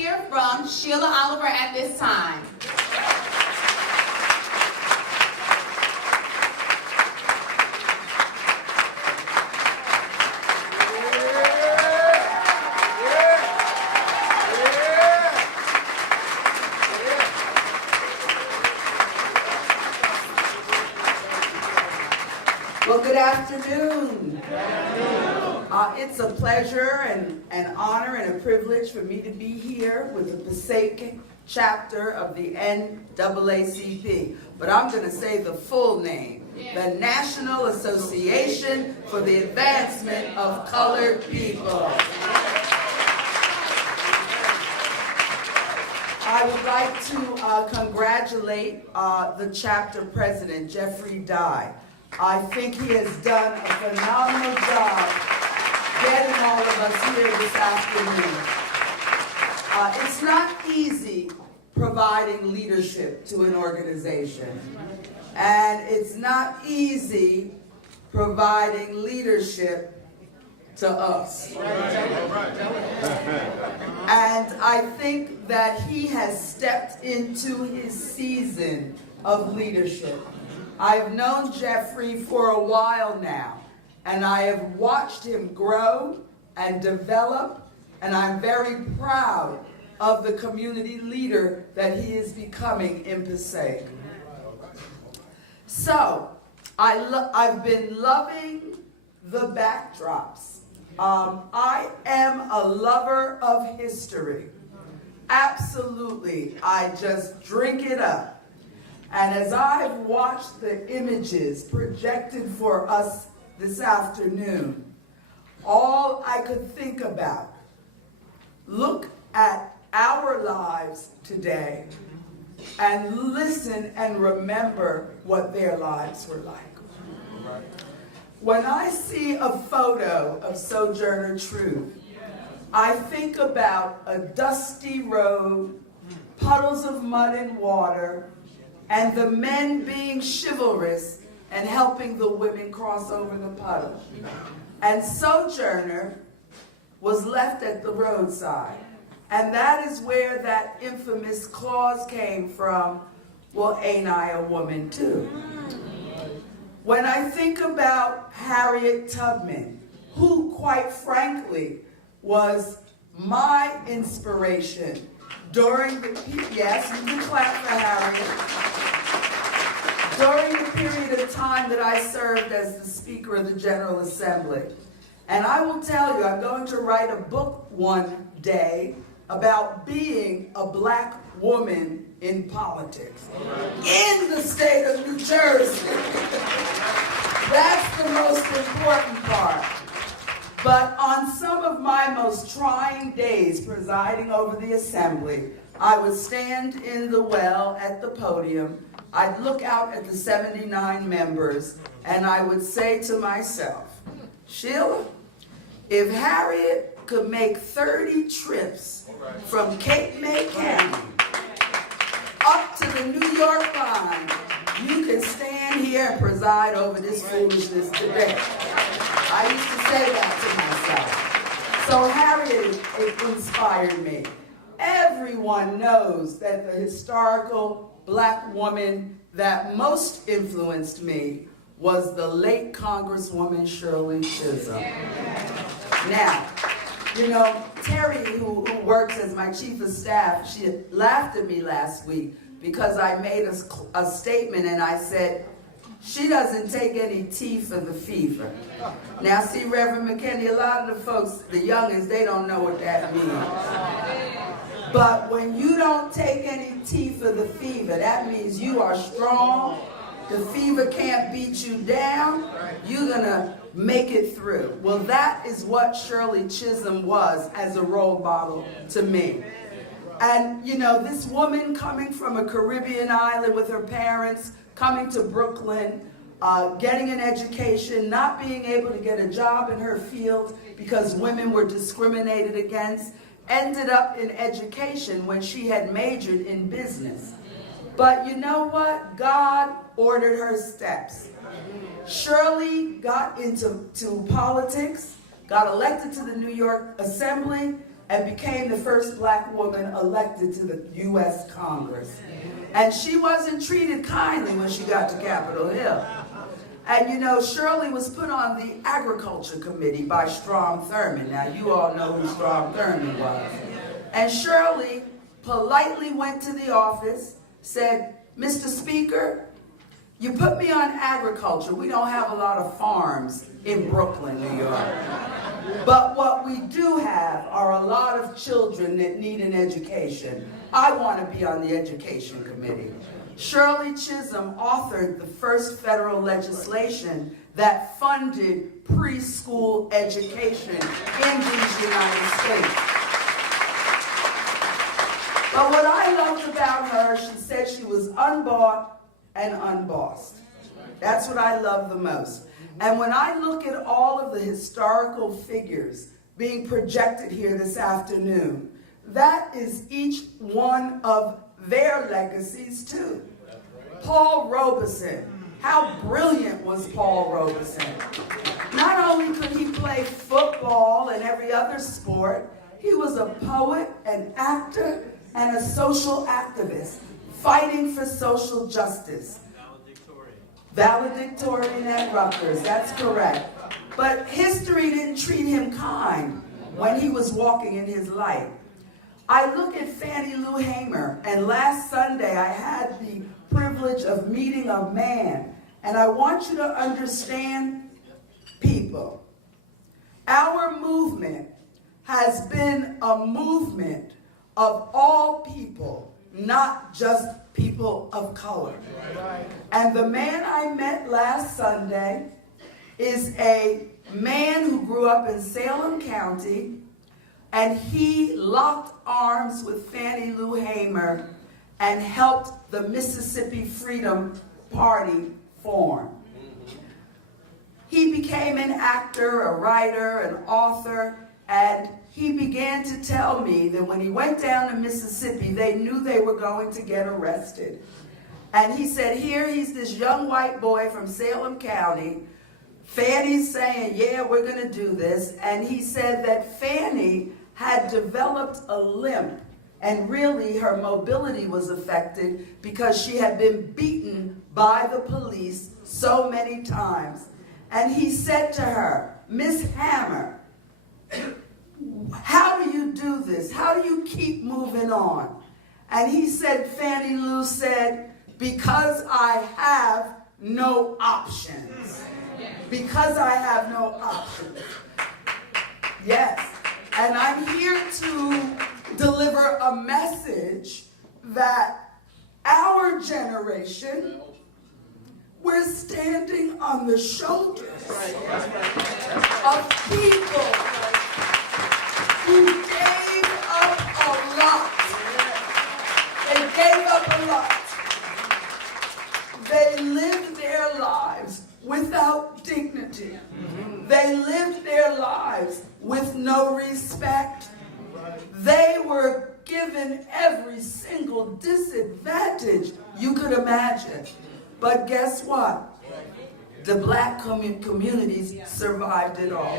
hear from Sheila Oliver at this time. Well, good afternoon. It's a pleasure and an honor and a privilege for me to be here with the Passaic chapter of the NAACP. But I'm going to say the full name, the National Association for the Advancement of Colored People. I would like to congratulate the chapter president, Jeffrey Dye. I think he has done a phenomenal job getting all of us here this afternoon. It's not easy providing leadership to an organization. And it's not easy providing leadership to us. And I think that he has stepped into his season of leadership. I've known Jeffrey for a while now, and I have watched him grow and develop, and I'm very proud of the community leader that he is becoming in Passaic. So, I've been loving the backdrops. I am a lover of history. Absolutely, I just drink it up. And as I've watched the images projected for us this afternoon, all I could think about, look at our lives today and listen and remember what their lives were like. When I see a photo of Sojourner Truth, I think about a dusty road, puddles of mud and water, and the men being chivalrous and helping the women cross over the puddle. And Sojourner was left at the roadside. And that is where that infamous clause came from, well, ain't I a woman too? When I think about Harriet Tubman, who quite frankly was my inspiration during the, yes, you can clap for Harriet. During the period of time that I served as the Speaker of the General Assembly. And I will tell you, I'm going to write a book one day about being a black woman in politics in the state of New Jersey. That's the most important part. But on some of my most trying days presiding over the assembly, I would stand in the well at the podium, I'd look out at the 79 members, and I would say to myself, Sheila, if Harriet could make 30 trips from Cape May County up to the New York line, you can stand here and preside over this foolishness today. I used to say that to myself. So Harriet, it inspired me. Everyone knows that the historical black woman that most influenced me was the late Congresswoman Shirley Chisholm. Now, you know, Terry, who works as my chief of staff, she laughed at me last week because I made a statement and I said, she doesn't take any tea for the fever. Now, see, Reverend McKinney, a lot of the folks, the youngins, they don't know what that means. But when you don't take any tea for the fever, that means you are strong. The fever can't beat you down. You're going to make it through. Well, that is what Shirley Chisholm was as a role model to me. And, you know, this woman coming from a Caribbean island with her parents, coming to Brooklyn, getting an education, not being able to get a job in her field because women were discriminated against, ended up in education when she had majored in business. But you know what? God ordered her steps. Shirley got into politics, got elected to the New York Assembly, and became the first black woman elected to the U.S. Congress. And she wasn't treated kindly when she got to Capitol Hill. And you know, Shirley was put on the Agriculture Committee by Strom Thurmond. Now, you all know who Strom Thurmond was. And Shirley politely went to the office, said, "Mr. Speaker, you put me on agriculture. We don't have a lot of farms in Brooklyn, New York. But what we do have are a lot of children that need an education. I want to be on the Education Committee." Shirley Chisholm authored the first federal legislation that funded preschool education in these United States. But what I loved about her, she said she was unbought and unbossed. That's what I love the most. And when I look at all of the historical figures being projected here this afternoon, that is each one of their legacies too. Paul Robeson. How brilliant was Paul Robeson? Not only could he play football and every other sport, he was a poet, an actor, and a social activist fighting for social justice. Valedictorian at Rutgers, that's correct. But history didn't treat him kind when he was walking in his light. I look at Fannie Lou Hamer, and last Sunday I had the privilege of meeting a man, and I want you to understand, people, our movement has been a movement of all people, not just people of color. And the man I met last Sunday is a man who grew up in Salem County, and he locked arms with Fannie Lou Hamer and helped the Mississippi Freedom Party form. He became an actor, a writer, an author, and he began to tell me that when he went down to Mississippi, they knew they were going to get arrested. And he said, here he's this young white boy from Salem County. Fannie's saying, yeah, we're going to do this. And he said that Fannie had developed a limp, and really her mobility was affected because she had been beaten by the police so many times. And he said to her, "Miss Hammer, how do you do this? How do you keep moving on?" And he said, Fannie Lou said, "Because I have no options." Because I have no options. Yes. And I'm here to deliver a message that our generation, we're standing on the shoulders of people who gave up a lot. They gave up a lot. They lived their lives without dignity. They lived their lives with no respect. They were given every single disadvantage you could imagine. But guess what? The black communities survived it all.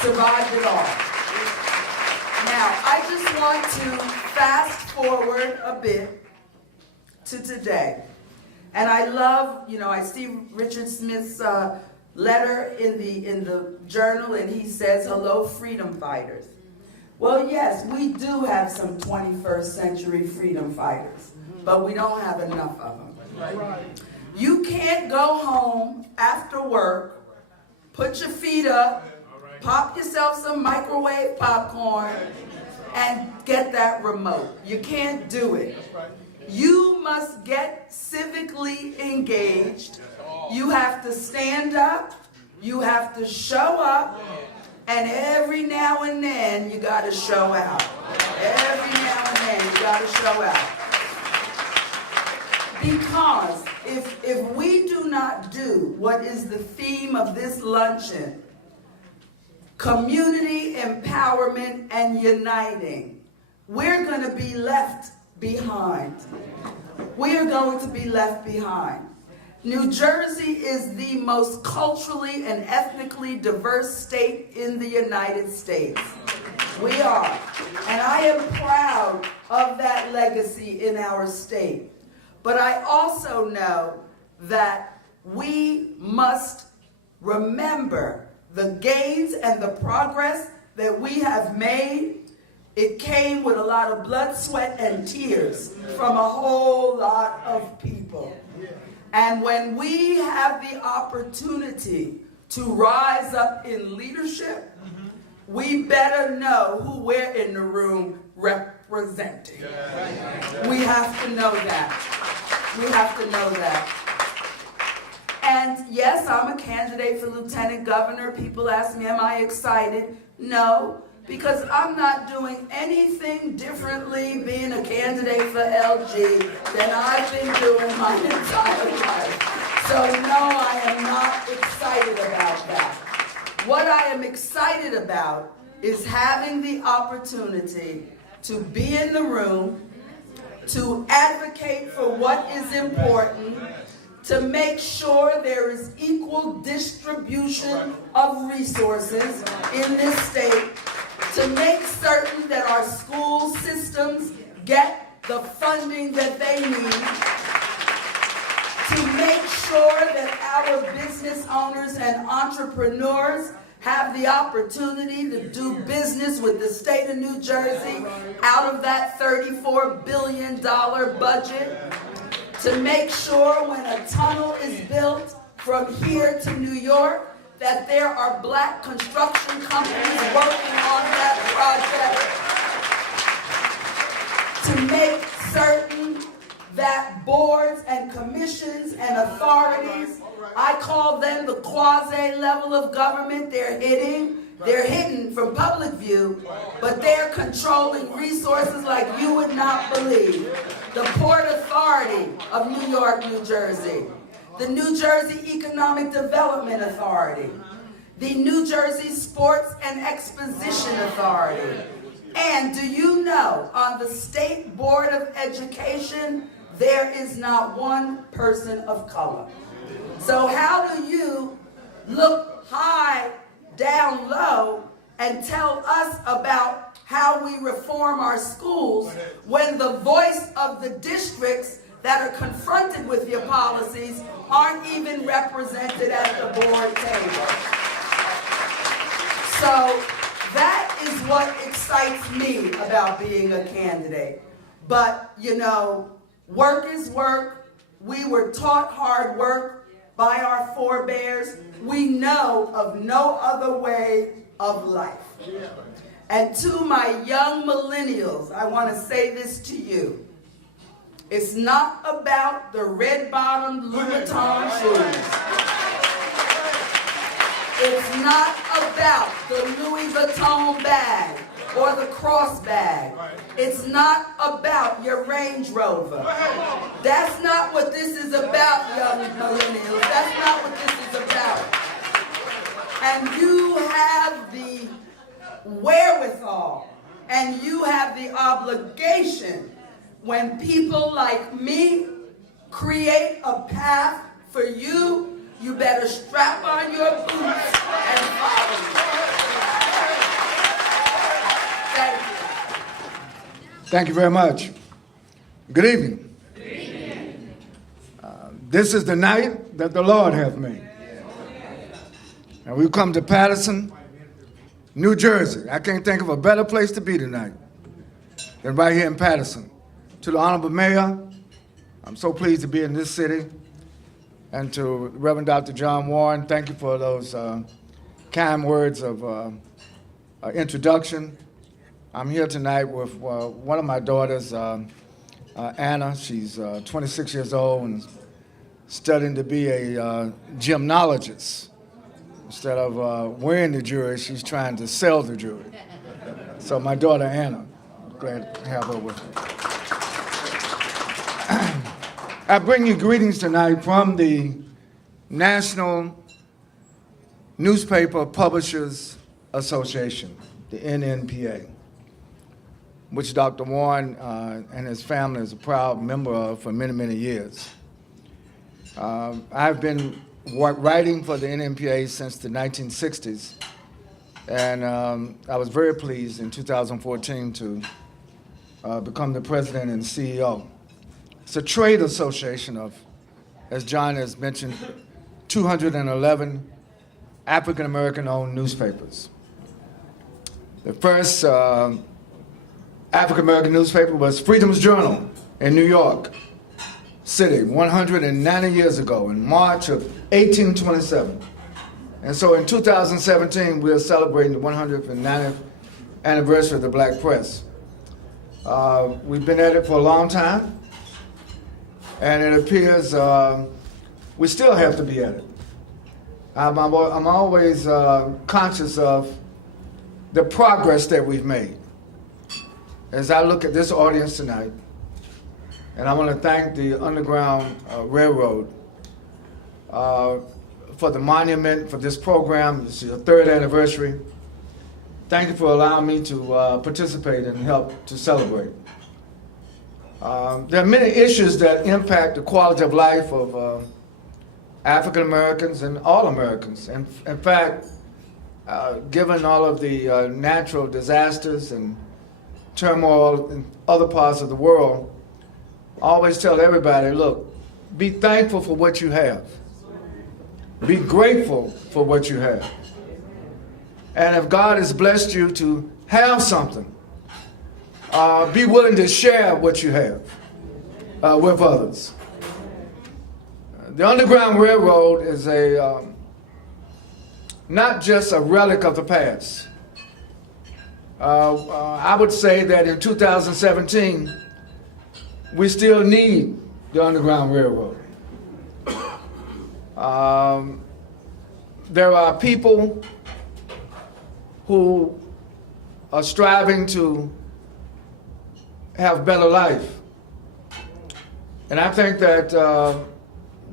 Survived it all. Now, I just want to fast forward a bit to today. And I love, I see Richard Smith's letter in the journal, and he says, "Hello, freedom fighters." Well, yes, we do have some 21st century freedom fighters, but we don't have enough of them. You can't go home after work, put your feet up, pop yourself some microwave popcorn, and get that remote. You can't do it. You must get civically engaged. You have to stand up. You have to show up. And every now and then, you got to show out. Every now and then, you got to show out. Because if we do not do what is the theme of this luncheon, community empowerment and uniting, we're going to be left behind. We are going to be left behind. New Jersey is the most culturally and ethnically diverse state in the United States. We are. And I am proud of that legacy in our state. But I also know that we must remember the gains and the progress that we have made. It came with a lot of blood, sweat, and tears from a whole lot of people. And when we have the opportunity to rise up in leadership, we better know who we're in the room representing. We have to know that. We have to know that. And yes, I'm a candidate for lieutenant governor. People ask me, am I excited? No, because I'm not doing anything differently being a candidate for LG than I've been doing my entire life. So no, I am not excited about that. What I am excited about is having the opportunity to be in the room, to advocate for what is important, to make sure there is equal distribution of resources in this state, to make certain that our school systems get the funding that they need, to make sure that our business owners and entrepreneurs have the opportunity to do business with the state of New Jersey out of that $34 billion budget, to make sure when a tunnel is built from here to New York that there are black construction companies working on that project, to make certain that boards and commissions and authorities, I call them the quasi level of government, they're hidden from public view, but they're controlling resources like you would not believe. The Port Authority of New York, New Jersey, the New Jersey Economic Development Authority, the New Jersey Sports and Exposition Authority. And do you know, on the State Board of Education, there is not one person of color. So how do you look high, down low, and tell us about how we reform our schools when the voice of the districts that are confronted with your policies aren't even represented at the board table? So that is what excites me about being a candidate. But, you know, work is work. We were taught hard work by our forebears. We know of no other way of life. And to my young millennials, I want to say this to you. It's not about the red-bottomed Louis Vuitton shoes. It's not about the Louis Vuitton bag or the cross bag. It's not about your Range Rover. That's not what this is about, young millennials. That's not what this is about. And you have the wherewithal and you have the obligation when people like me create a path for you, you better strap on your boots and follow me. Thank you. Thank you very much. Good evening. Good evening. This is the night that the Lord hath made. And we've come to Paterson, New Jersey. I can't think of a better place to be tonight than right here in Paterson. To the Honorable Mayor, I'm so pleased to be in this city. And to Reverend Dr. John Warren, thank you for those kind words of introduction. I'm here tonight with one of my daughters, Anna. She's 26 years old and studying to be a gymnologist. Instead of wearing the jewelry, she's trying to sell the jewelry. So my daughter, Anna, glad to have her with me. I bring you greetings tonight from the National Newspaper Publishers Association, the NNPA, which Dr. Warren and his family is a proud member of for many, many years. I've been writing for the NNPA since the 1960s, And I was very pleased in 2014 to become the president and CEO. It's a trade association of, as John has mentioned, 211 African American owned newspapers. The first African American newspaper was Freedom's Journal in New York City 190 years ago in March of 1827. And so in 2017, we are celebrating the 190th anniversary of the Black press. We've been at it for a long time, and it appears we still have to be at it. I'm always conscious of the progress that we've made. As I look at this audience tonight, and I want to thank the Underground Railroad for the monument for this program. This is the 3rd anniversary. Thank you for allowing me to participate and help to celebrate. There are many issues that impact the quality of life of African Americans and all Americans. And in fact, given all of the natural disasters and turmoil in other parts of the world, I always tell everybody, look, be thankful for what you have. Be grateful for what you have. And if God has blessed you to have something, be willing to share what you have with others. The Underground Railroad is not just a relic of the past. I would say that in 2017, we still need the Underground Railroad. There are people who are striving to have better life. And I think that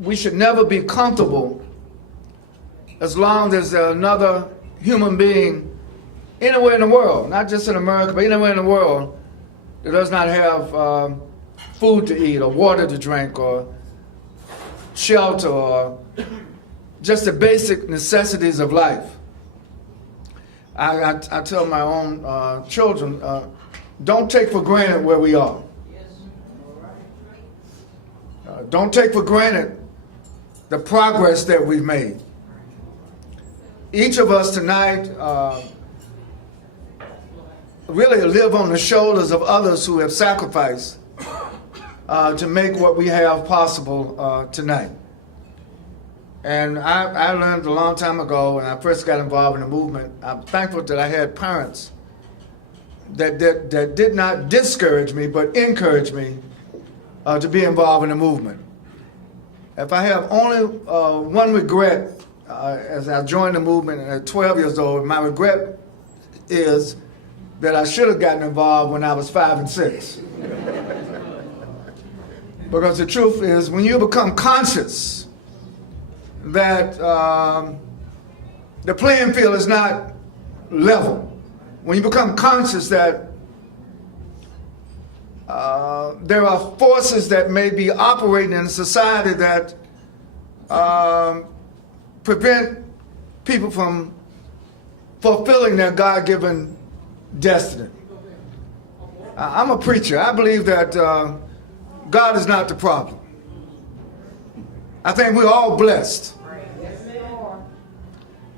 we should never be comfortable as long as there's another human being anywhere in the world, not just in America, but anywhere in the world that does not have food to eat or water to drink or shelter or just the basic necessities of life. I tell my own children, don't take for granted where we are. Don't take for granted the progress that we've made. Each of us tonight really live on the shoulders of others who have sacrificed to make what we have possible tonight. And I learned a long time ago when I first got involved in the movement, I'm thankful that I had parents that did not discourage me, but encourage me to be involved in the movement. If I have only one regret as I joined the movement at 12 years old, my regret is that I should have gotten involved when I was 5 and 6. Because the truth is, when you become conscious that the playing field is not level, when you become conscious that there are forces that may be operating in a society that prevent people from fulfilling their God-given destiny. I'm a preacher. I believe that God is not the problem. I think we're all blessed.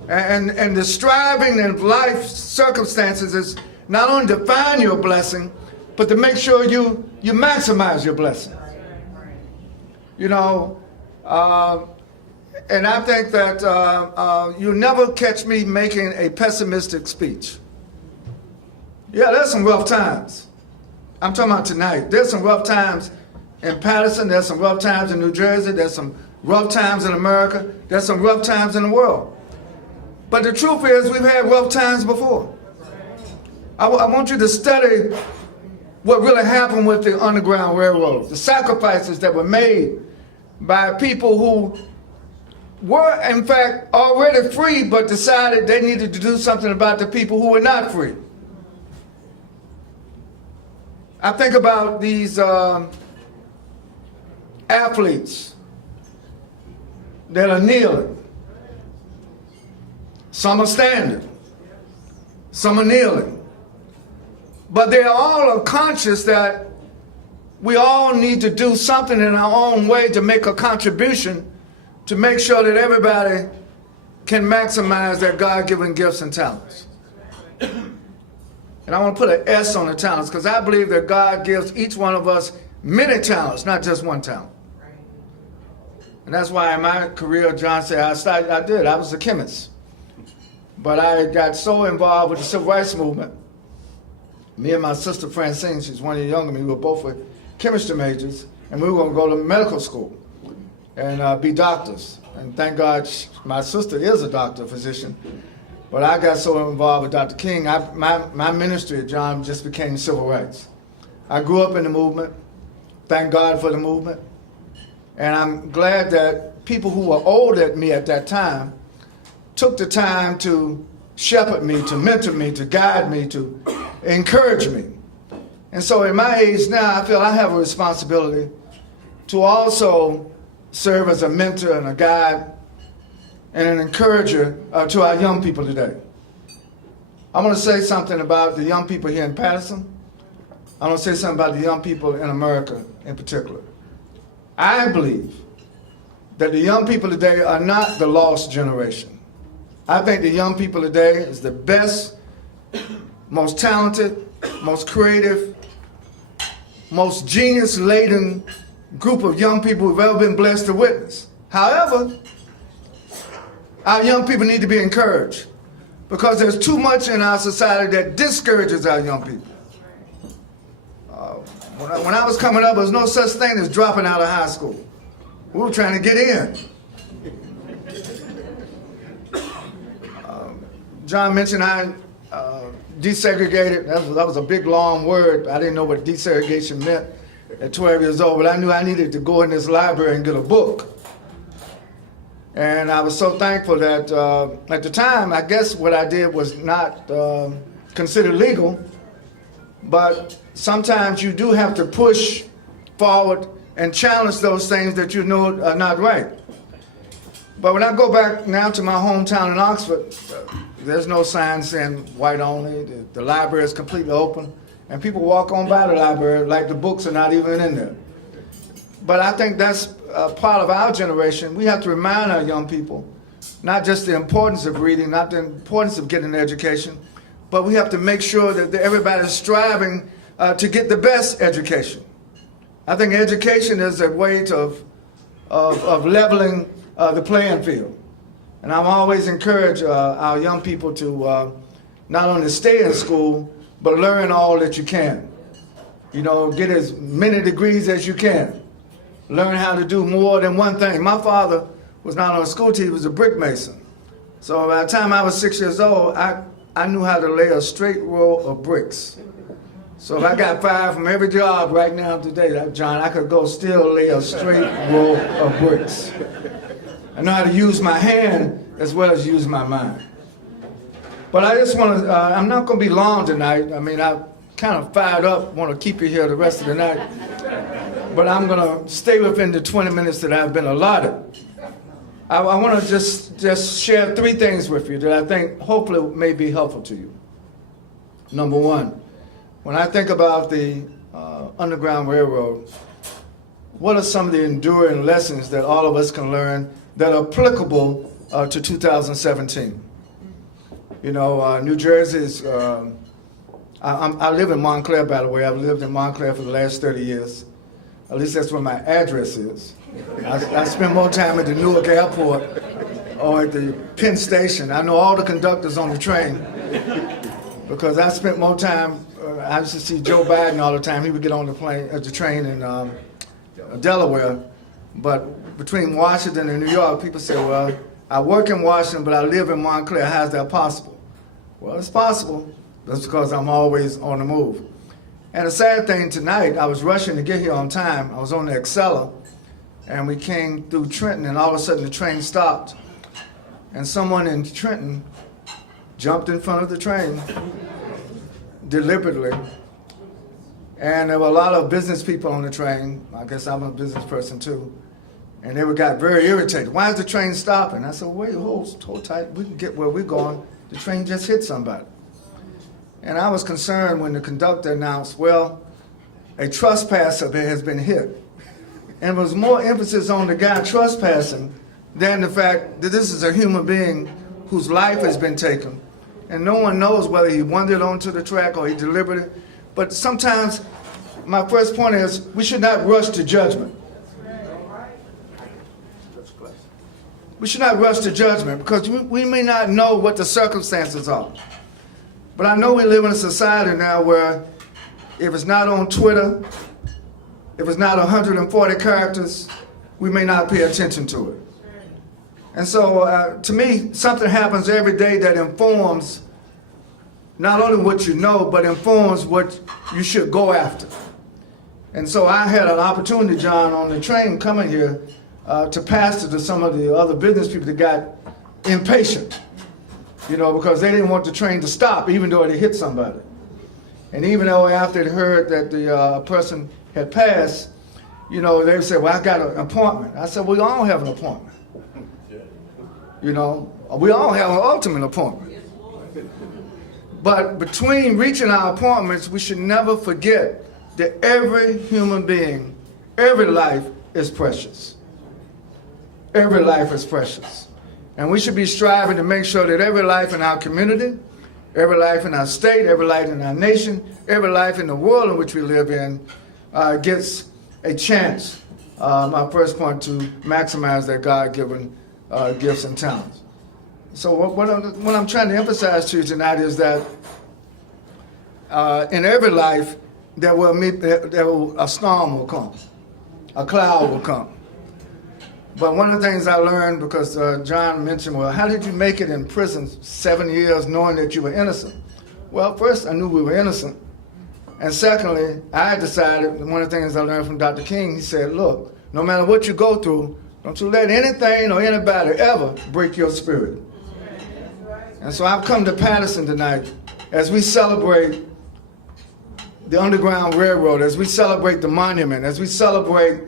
And the striving in life circumstances is not only to find your blessing, but to make sure you maximize your blessing. You know, and I think that you'll never catch me making a pessimistic speech. Yeah, there's some rough times. I'm talking about tonight. There's some rough times in Patterson. There's some rough times in New Jersey. There's some rough times in America. There's some rough times in the world. But the truth is, we've had rough times before. I want you to study what really happened with the Underground Railroad, the sacrifices that were made by people who were, in fact, already free, but decided they needed to do something about the people who were not free. I think about these athletes that are kneeling. Some are standing. some are kneeling. But they all are conscious that we all need to do something in our own way to make a contribution to make sure that everybody can maximize their God-given gifts and talents. And I want to put an S on the talents because I believe that God gives each one of us many talents, not just one talent. And that's why in my career, John said, I was a chemist. But I got so involved with the civil rights movement. Me and my sister Francine, she's 1 year younger than me, we were both chemistry majors, and we were going to go to medical school and be doctors. And thank God my sister is a doctor, physician. But I got so involved with Dr. King, my ministry at John just became civil rights. I grew up in the movement. Thank God for the movement. And I'm glad that people who were older than me at that time took the time to shepherd me, to mentor me, to guide me, to encourage me. And so at my age now, I feel I have a responsibility to also serve as a mentor and a guide and an encourager to our young people today. I want to say something about the young people here in Patterson. I want to say something about the young people in America in particular. I believe that the young people today are not the lost generation. I think the young people today is the best, most talented, most creative, most genius-laden group of young people who've ever been blessed to witness. However, our young people need to be encouraged because there's too much in our society that discourages our young people. When I was coming up, there was no such thing as dropping out of high school. We were trying to get in. John mentioned I desegregated. That was a big, long word. I didn't know what desegregation meant at 12 years old, but I knew I needed to go in this library and get a book. And I was so thankful that at the time, I guess what I did was not considered legal, but sometimes you do have to push forward and challenge those things that you know are not right. But when I go back now to my hometown in Oxford, there's no sign saying white only. The library is completely open, and people walk on by the library like the books are not even in there. But I think that's part of our generation. We have to remind our young people, not just the importance of reading, not the importance of getting an education, but we have to make sure that everybody's striving to get the best education. I think education is a way of leveling the playing field. And I'm always encourage our young people to not only stay in school, but learn all that you can. You know, get as many degrees as you can. Learn how to do more than one thing. My father was not on a school team, he was a brick mason. So by the time I was 6 years old, I knew how to lay a straight row of bricks. So if I got fired from every job right now today, John, I could go still lay a straight row of bricks. I know how to use my hand as well as use my mind. But I just want to, I'm not going to be long tonight. I mean, I kind of fired up, want to keep you here the rest of the night. But I'm going to stay within the 20 minutes that I've been allotted. I want to just share 3 things with you that I think hopefully may be helpful to you. Number one, when I think about the Underground Railroad, what are some of the enduring lessons that all of us can learn that are applicable to 2017? You know, New Jersey is, I live in Montclair, by the way. I've lived in Montclair for the last 30 years. At least that's where my address is. I spend more time at the Newark Airport or at the Penn Station. I know all the conductors on the train because I spent more time, I used to see Joe Biden all the time. He would get on the train in Delaware. But between Washington and New York, people say, well, I work in Washington, but I live in Montclair. How's that possible? Well, it's possible. That's because I'm always on the move. And the sad thing tonight, I was rushing to get here on time. I was on the Acela, and we came through Trenton, and all of a sudden the train stopped. And someone in Trenton jumped in front of the train deliberately. And there were a lot of business people on the train. I guess I'm a business person too. And they got very irritated. Why is the train stopping? I said, wait, hold tight. We can get where we're going. The train just hit somebody. And I was concerned when the conductor announced, well, a trespasser has been hit. And there was more emphasis on the guy trespassing than the fact that this is a human being whose life has been taken. And no one knows whether he wandered onto the track or he delivered it. But sometimes, my first point is, we should not rush to judgment. We should not rush to judgment because we may not know what the circumstances are. But I know we live in a society now where if it's not on Twitter, if it's not 140 characters, we may not pay attention to it. And so to me, something happens every day that informs not only what you know, but informs what you should go after. And so I had an opportunity, John, on the train coming here to pastor to some of the other business people that got impatient, you know, because they didn't want the train to stop, even though it hit somebody. And even though after they heard that the person had passed, you know, they said, well, I got an appointment. I said, we all have an appointment. You know, we all have an ultimate appointment. But between reaching our appointments, we should never forget that every human being, every life is precious. Every life is precious. And we should be striving to make sure that every life in our community, every life in our state, every life in our nation, every life in the world in which we live in gets a chance, my first point, to maximize their God-given gifts and talents. So what I'm trying to emphasize to you tonight is that in every life, a storm will come, a cloud will come. But one of the things I learned, because John mentioned, well, how did you make it in prison 7 years knowing that you were innocent? Well, first, I knew we were innocent. And secondly, I decided, one of the things I learned from Dr. King, he said, look, no matter what you go through, don't you let anything or anybody ever break your spirit. And so I've come to Patterson tonight as we celebrate the Underground Railroad, as we celebrate the monument, as we celebrate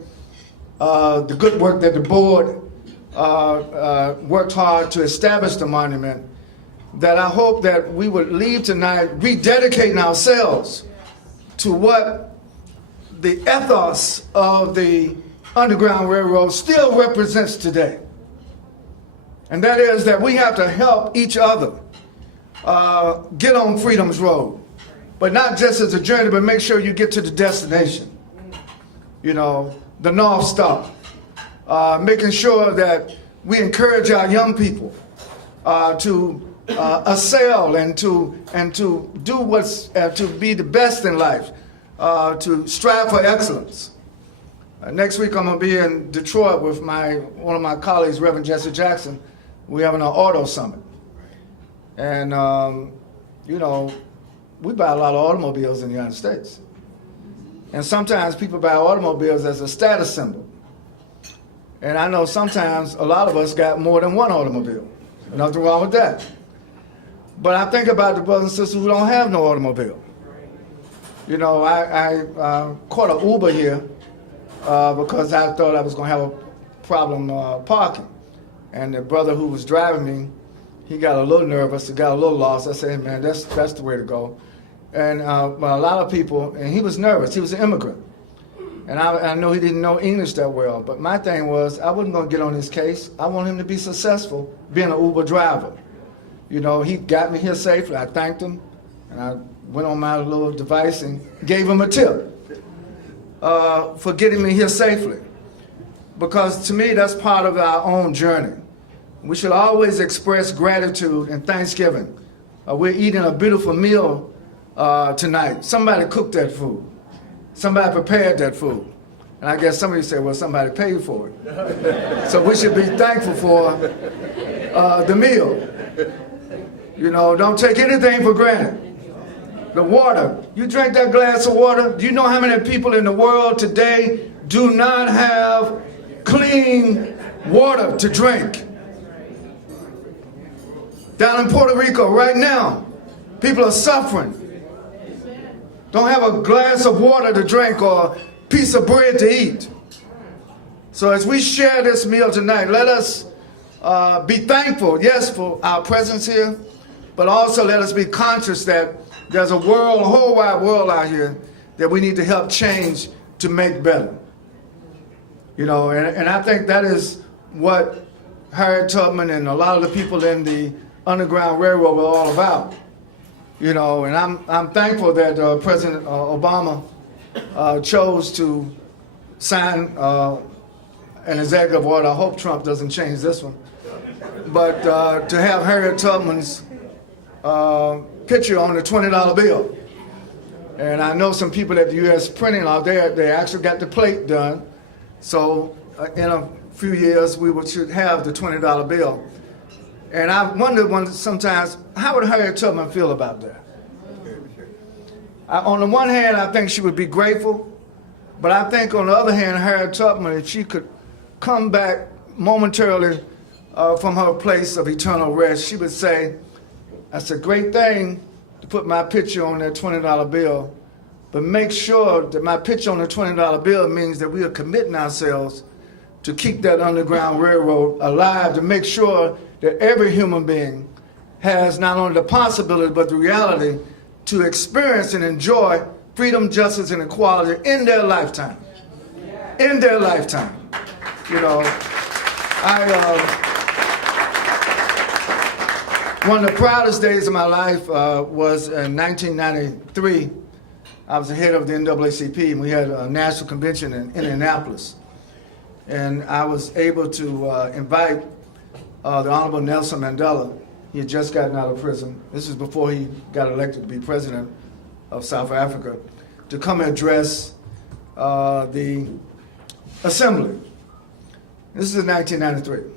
the good work that the board worked hard to establish the monument, that I hope that we would leave tonight rededicating ourselves to what the ethos of the Underground Railroad still represents today. And that is that we have to help each other get on Freedom's Road. But not just as a journey, but make sure you get to the destination. You know, the North Star. Making sure that we encourage our young people to assail and to do what's to be the best in life, to strive for excellence. Next week I'm gonna be in Detroit with one of my colleagues, Reverend Jesse Jackson. We're having an auto summit, and you know, we buy a lot of automobiles in the United States, and sometimes people buy automobiles as a status symbol. And I know sometimes a lot of us got more than one automobile. Nothing wrong with that. But I think about the brothers and sisters who don't have no automobile. You know, I caught an Uber here because I thought I was going to have a problem parking. And the brother who was driving me, he got a little nervous, he got a little lost. I said, hey, man, that's the way to go. And but a lot of people, and he was nervous, he was an immigrant. And I know he didn't know English that well, but my thing was, I wasn't going to get on his case. I want him to be successful being an Uber driver. You know, he got me here safely. I thanked him, and I went on my little device and gave him a tip for getting me here safely. Because to me, that's part of our own journey. We should always express gratitude and thanksgiving. We're eating a beautiful meal tonight. Somebody cooked that food. Somebody prepared that food. And I guess some of you say, well, somebody paid for it. So we should be thankful for the meal. You know, don't take anything for granted. The water, you drink that glass of water, do you know how many people in the world today do not have clean water to drink? Down in Puerto Rico right now, people are suffering. Don't have a glass of water to drink or a piece of bread to eat. So as we share this meal tonight, let us be thankful, yes, for our presence here, but also let us be conscious that there's a whole wide world out here that we need to help change to make better. You know, and I think that is what Harriet Tubman and a lot of the people in the Underground Railroad were all about. You know, and I'm thankful that President Obama chose to sign an executive order. I hope Trump doesn't change this one. But to have Harriet Tubman's picture on the $20 bill. And I know some people at the U.S. printing out there, they actually got the plate done. So in a few years, we should have the $20 bill. And I wonder sometimes, how would Harriet Tubman feel about that? On the one hand, I think she would be grateful. But I think on the other hand, Harriet Tubman, if she could come back momentarily from her place of eternal rest, she would say, that's a great thing to put my picture on that $20 bill, but make sure that my picture on the $20 bill means that we are committing ourselves to keep that Underground Railroad alive, to make sure that every human being has not only the possibility but the reality to experience and enjoy freedom, justice, and equality in their lifetime. In their lifetime. You know, one of the proudest days of my life was in 1993. I was the head of the NAACP, and we had a national convention in Indianapolis. And I was able to invite the Honorable Nelson Mandela. He had just gotten out of prison. This is before he got elected to be president of South Africa, to come and address the assembly. This is in 1993.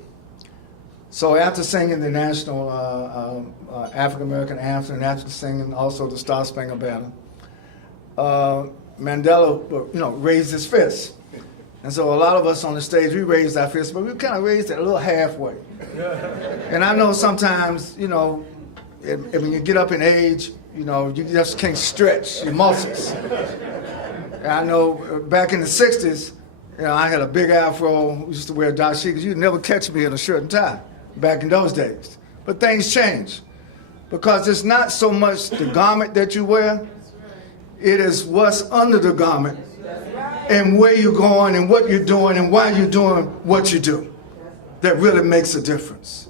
So after singing the national African-American anthem, and after singing also the Star Spangled Banner, Mandela, raised his fist. And so a lot of us on the stage, we raised our fists, but we kind of raised it a little halfway. And I know sometimes, when you get up in age, you just can't stretch your muscles. And I know back in the 60s, I had a big afro, used to wear dashikis. You'd never catch me in a shirt and tie back in those days. But things change, because it's not so much the garment that you wear, it is what's under the garment and where you're going and what you're doing and why you're doing what you do that really makes a difference.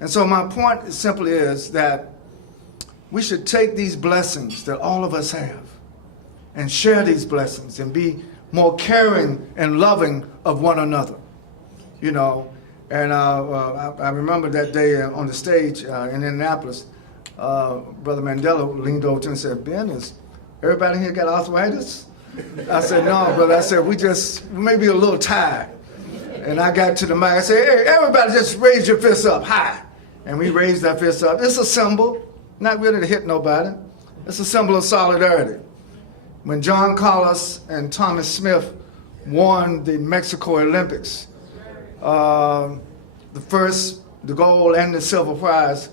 And so my point simply is that we should take these blessings that all of us have and share these blessings and be more caring and loving of one another, And I remember that day on the stage in Indianapolis, Brother Mandela leaned over to me and said, Ben, is everybody here got arthritis? I said, no, brother. I said, we may be a little tired. And I got to the mic. I said, hey, everybody just raise your fists up high. And we raised our fists up. It's a symbol, not really to hit nobody. It's a symbol of solidarity. When John Carlos and Thomas Smith won the Mexico Olympics, the first, the gold, and the silver prize,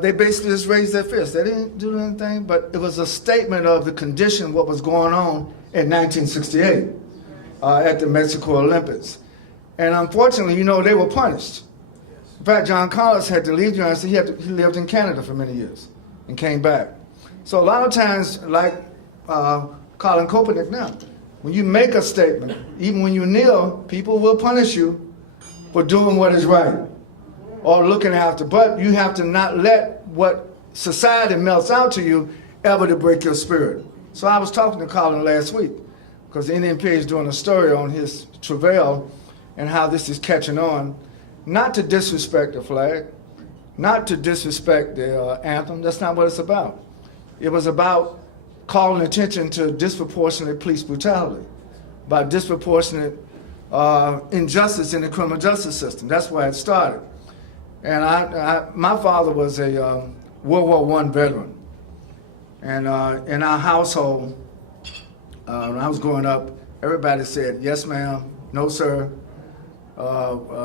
they basically just raised their fists. They didn't do anything, but it was a statement of the condition, what was going on in 1968 at the Mexico Olympics. And unfortunately, they were punished. In fact, John Carlos had to leave the United States. He lived in Canada for many years and came back. So a lot of times, like Colin Kaepernick now, when you make a statement, even when you kneel, people will punish you for doing what is right or looking after. But you have to not let what society melts out to you ever to break your spirit. So I was talking to Colin last week because the NNP is doing a story on his travail and how this is catching on. Not to disrespect the flag, not to disrespect the anthem. That's not what it's about. It was about calling attention to disproportionate police brutality, by disproportionate injustice in the criminal justice system. That's where it started. And my father was a World War I veteran. And in our household, when I was growing up, everybody said, yes, ma'am, no, sir.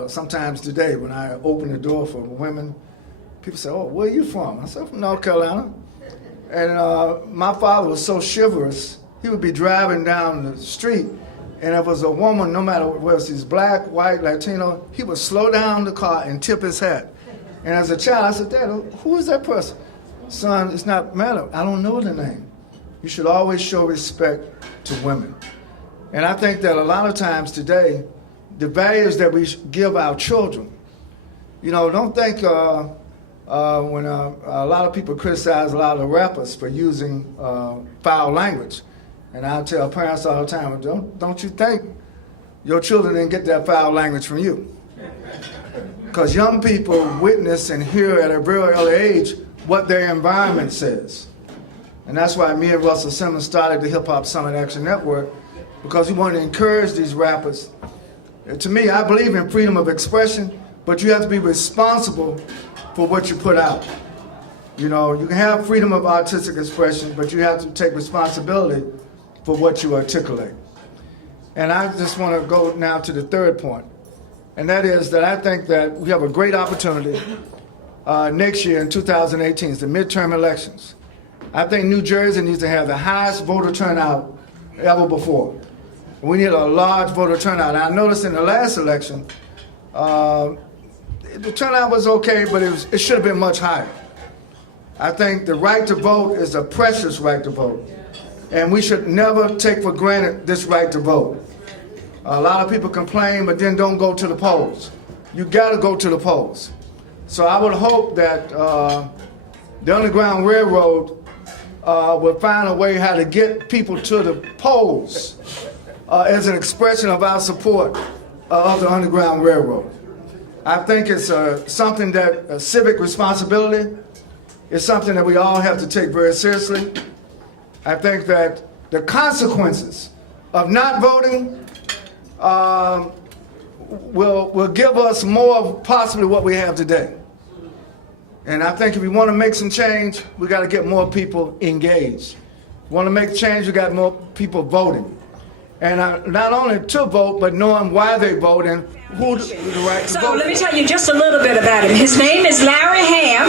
Sometimes today, when I open the door for women, people say, oh, where are you from? I said, from North Carolina. And my father was so chivalrous, he would be driving down the street, and if it was a woman, no matter whether she's black, white, Latino, he would slow down the car and tip his hat. And as a child, I said, Dad, who is that person? son, it's not matter. I don't know the name. You should always show respect to women. And I think that a lot of times today, the values that we give our children, you know, don't think when a lot of people criticize a lot of the rappers for using foul language. And I tell parents all the time, don't you think your children didn't get that foul language from you? Because young people witness and hear at a very early age what their environment says. And that's why me and Russell Simmons started the Hip Hop Summit Action Network, because we want to encourage these rappers. To me, I believe in freedom of expression, but you have to be responsible for what you put out. You know, you can have freedom of artistic expression, but you have to take responsibility for what you articulate. And I just want to go now to the third point, and that is that I think that we have a great opportunity next year in 2018, it's the midterm elections. I think New Jersey needs to have the highest voter turnout ever before. We need a large voter turnout. I noticed in the last election, the turnout was okay, but it should have been much higher. I think the right to vote is a precious right to vote, and we should never take for granted this right to vote. A lot of people complain, but then don't go to the polls. You gotta go to the polls. So I would hope that the Underground Railroad will find a way how to get people to the polls as an expression of our support of the Underground Railroad. I think it's something that a civic responsibility is something that we all have to take very seriously. I think that the consequences of not voting will give us more of possibly what we have today. And I think if we want to make some change, we got to get more people engaged. Want to make change, we got more people voting. And not only to vote, but knowing why they vote and who the right to vote. So let me tell you just a little bit about him. His name is Larry Ham.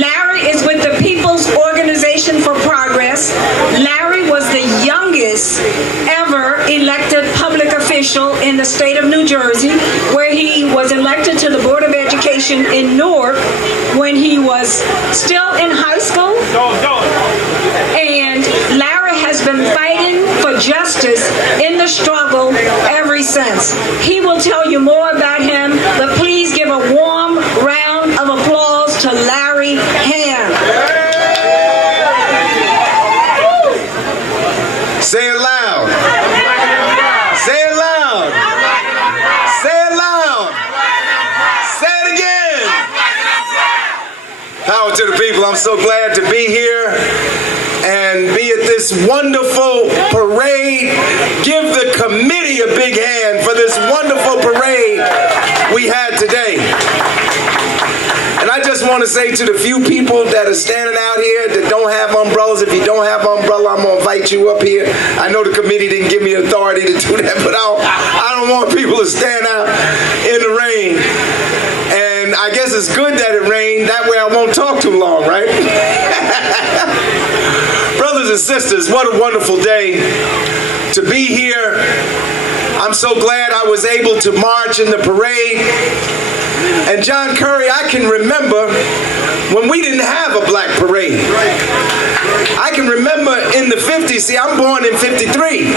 Larry is with the People's Organization for Progress. Larry was the youngest ever elected public official in the state of New Jersey, where he was elected to the Board of Education in Newark when he was still in high school. And Larry has been fighting for justice in the struggle ever since. He will tell you more about him, but please give a warm round of applause to Larry Ham. Say it loud. Say it loud. Say it loud. Say it again. Power to the people. I'm so glad to be here and be at this wonderful parade. Give the committee a big hand for this wonderful parade we had today. And I just want to say to the few people that are standing out here that don't have umbrellas, if you don't have an umbrella, I'm going to invite you up here. I know the committee didn't give me authority to do that, but I don't want people to stand out in the rain. And I guess it's good that it rained. That way I won't talk too long, right? Brothers and sisters, what a wonderful day to be here. I'm so glad I was able to march in the parade. And John Curry, I can remember when we didn't have a black parade. I can remember in the 50s, see, I'm born in 53.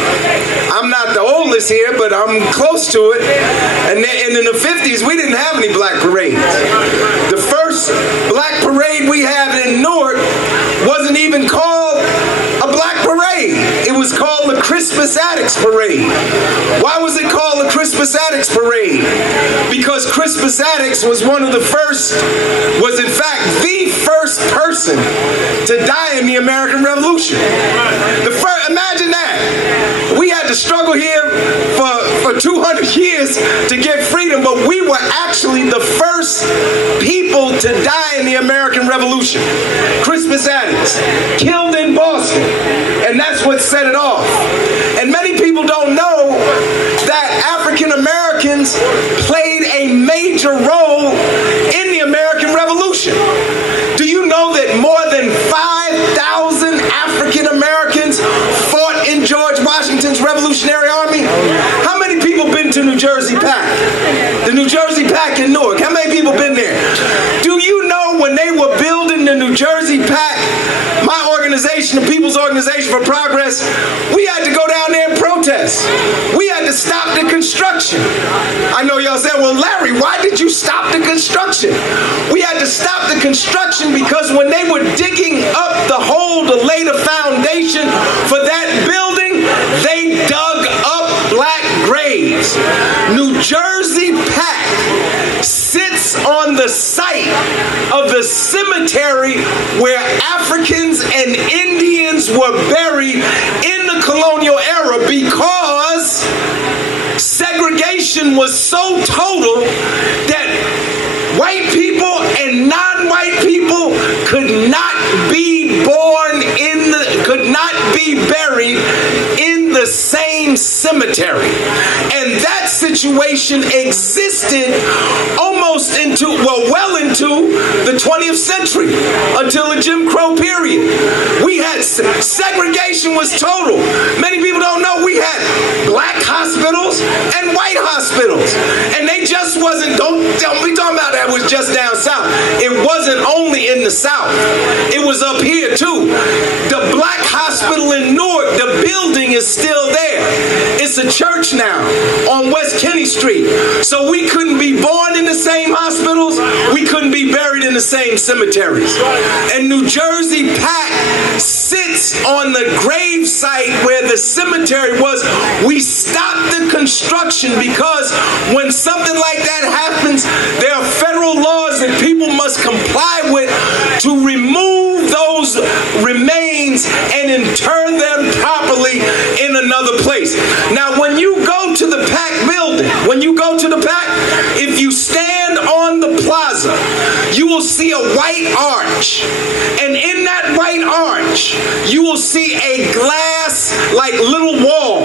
I'm not the oldest here, but I'm close to it. And in the 50s, we didn't have any black parades. The first black parade we had in Newark wasn't even called a black parade. It was called the Crispus Attucks Parade. Why was it called the Crispus Attucks Parade? Because Crispus Attucks was one of the first, was in fact the first person to die in the American Revolution. Imagine that. We had to struggle here for 200 years to get freedom, but we were actually the first people to die in the American Revolution. Crispus Attucks, killed in Boston, and that's what set it off. And many people don't know that African Americans played a major role in the American Revolution. Do you know that more than 5,000 African Americans fought in George Washington's Revolutionary Army? How many people been to New Jersey PAC? The New Jersey PAC in Newark. How many people been there? Do you know when they were building the New Jersey PAC, my organization, the People's Organization for Progress, we had to go down there and protest. We had to stop the construction. I know y'all said, well, Larry, why did you stop the construction? We had to stop the construction because when they were digging up the hole to lay the foundation for that building, they dug up black graves. New Jersey PAC sits on the site of the cemetery where Africans and Indians were buried in the colonial era because segregation was so total that white people and non-white people could not be buried in the same cemetery. And that situation existed almost well into the 20th century, until the Jim Crow period. We had segregation was total. Many people don't know we had black hospitals and white hospitals. And they just wasn't, don't be talking about that was just down south. It wasn't only in the south. It was up here too. The black hospital in Newark, the building is still there. It's a church now on West Kenny Street. So we couldn't be born in the same hospitals. We couldn't be buried in the same cemeteries. And New Jersey PAC sits on the grave site where the cemetery was. We stopped the construction because when something like that happens, there are federal laws that people must comply with to remove those remains and inter them properly in another place. Now, when you go to the PAC building, if you stand on the plaza, you will see a white arch. And in that white arch, you will see a glass, like little wall.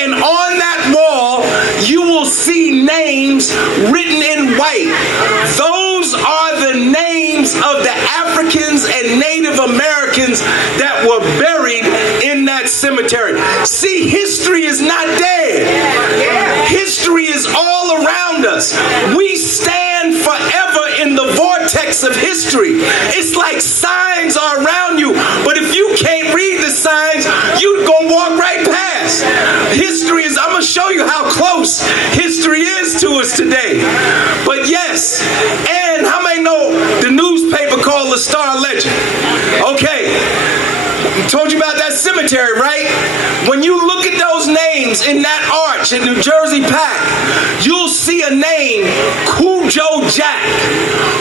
And on that wall, you will see names written in white. Those are the names of the Africans and Native Americans that were buried in that cemetery. See, history is not dead. History is all around us. We stand forever in the vortex of history. It's like signs are around you, but if you can't read the signs, you're going to walk right past. History is, I'm going to show you how close history is to us today. But yes, and how many know the newspaper called the Star Legend? Okay. I told you about that cemetery, right? When you look at those names in that arch in New Jersey PAC, you'll see a name, Cujo Jack.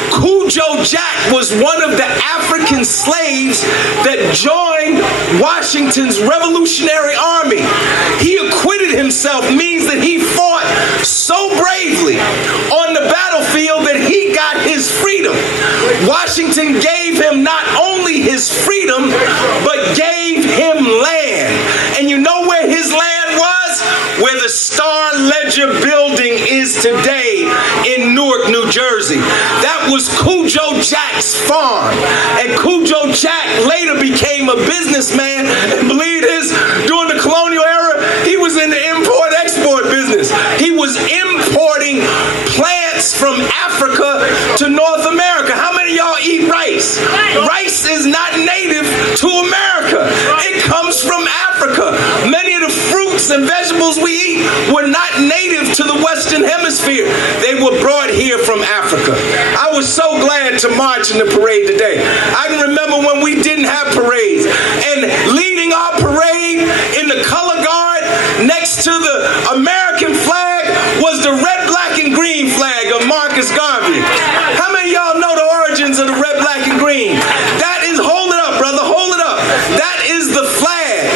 Cujo Jack was one of the African slaves that joined Washington's Revolutionary Army. He acquitted himself, means that he fought so bravely on the battlefield that he got his freedom. Washington gave him not only his freedom, but gave him land. And you know where his land was? Where the Star Ledger building is today in Newark, New Jersey. That was Cujo Jack's farm. And Cujo Jack later became a businessman, and believe this, during the colonial era, he was in the import-export business. He was importing plants from Africa to North America. How many of y'all eat rice? Rice is not native to America. It comes from Africa. Many of the fruits and vegetables we eat were not native to the Western Hemisphere. They were brought here from Africa. I was so glad to march in the parade today. I can remember when we didn't have parades, and leading our parade in the color guard next to the American flag was the red, black, and green flag of Marcus Garvey. How many of y'all know the origins of the red, black, and green? That is, hold it up, brother, hold it up. That is the flag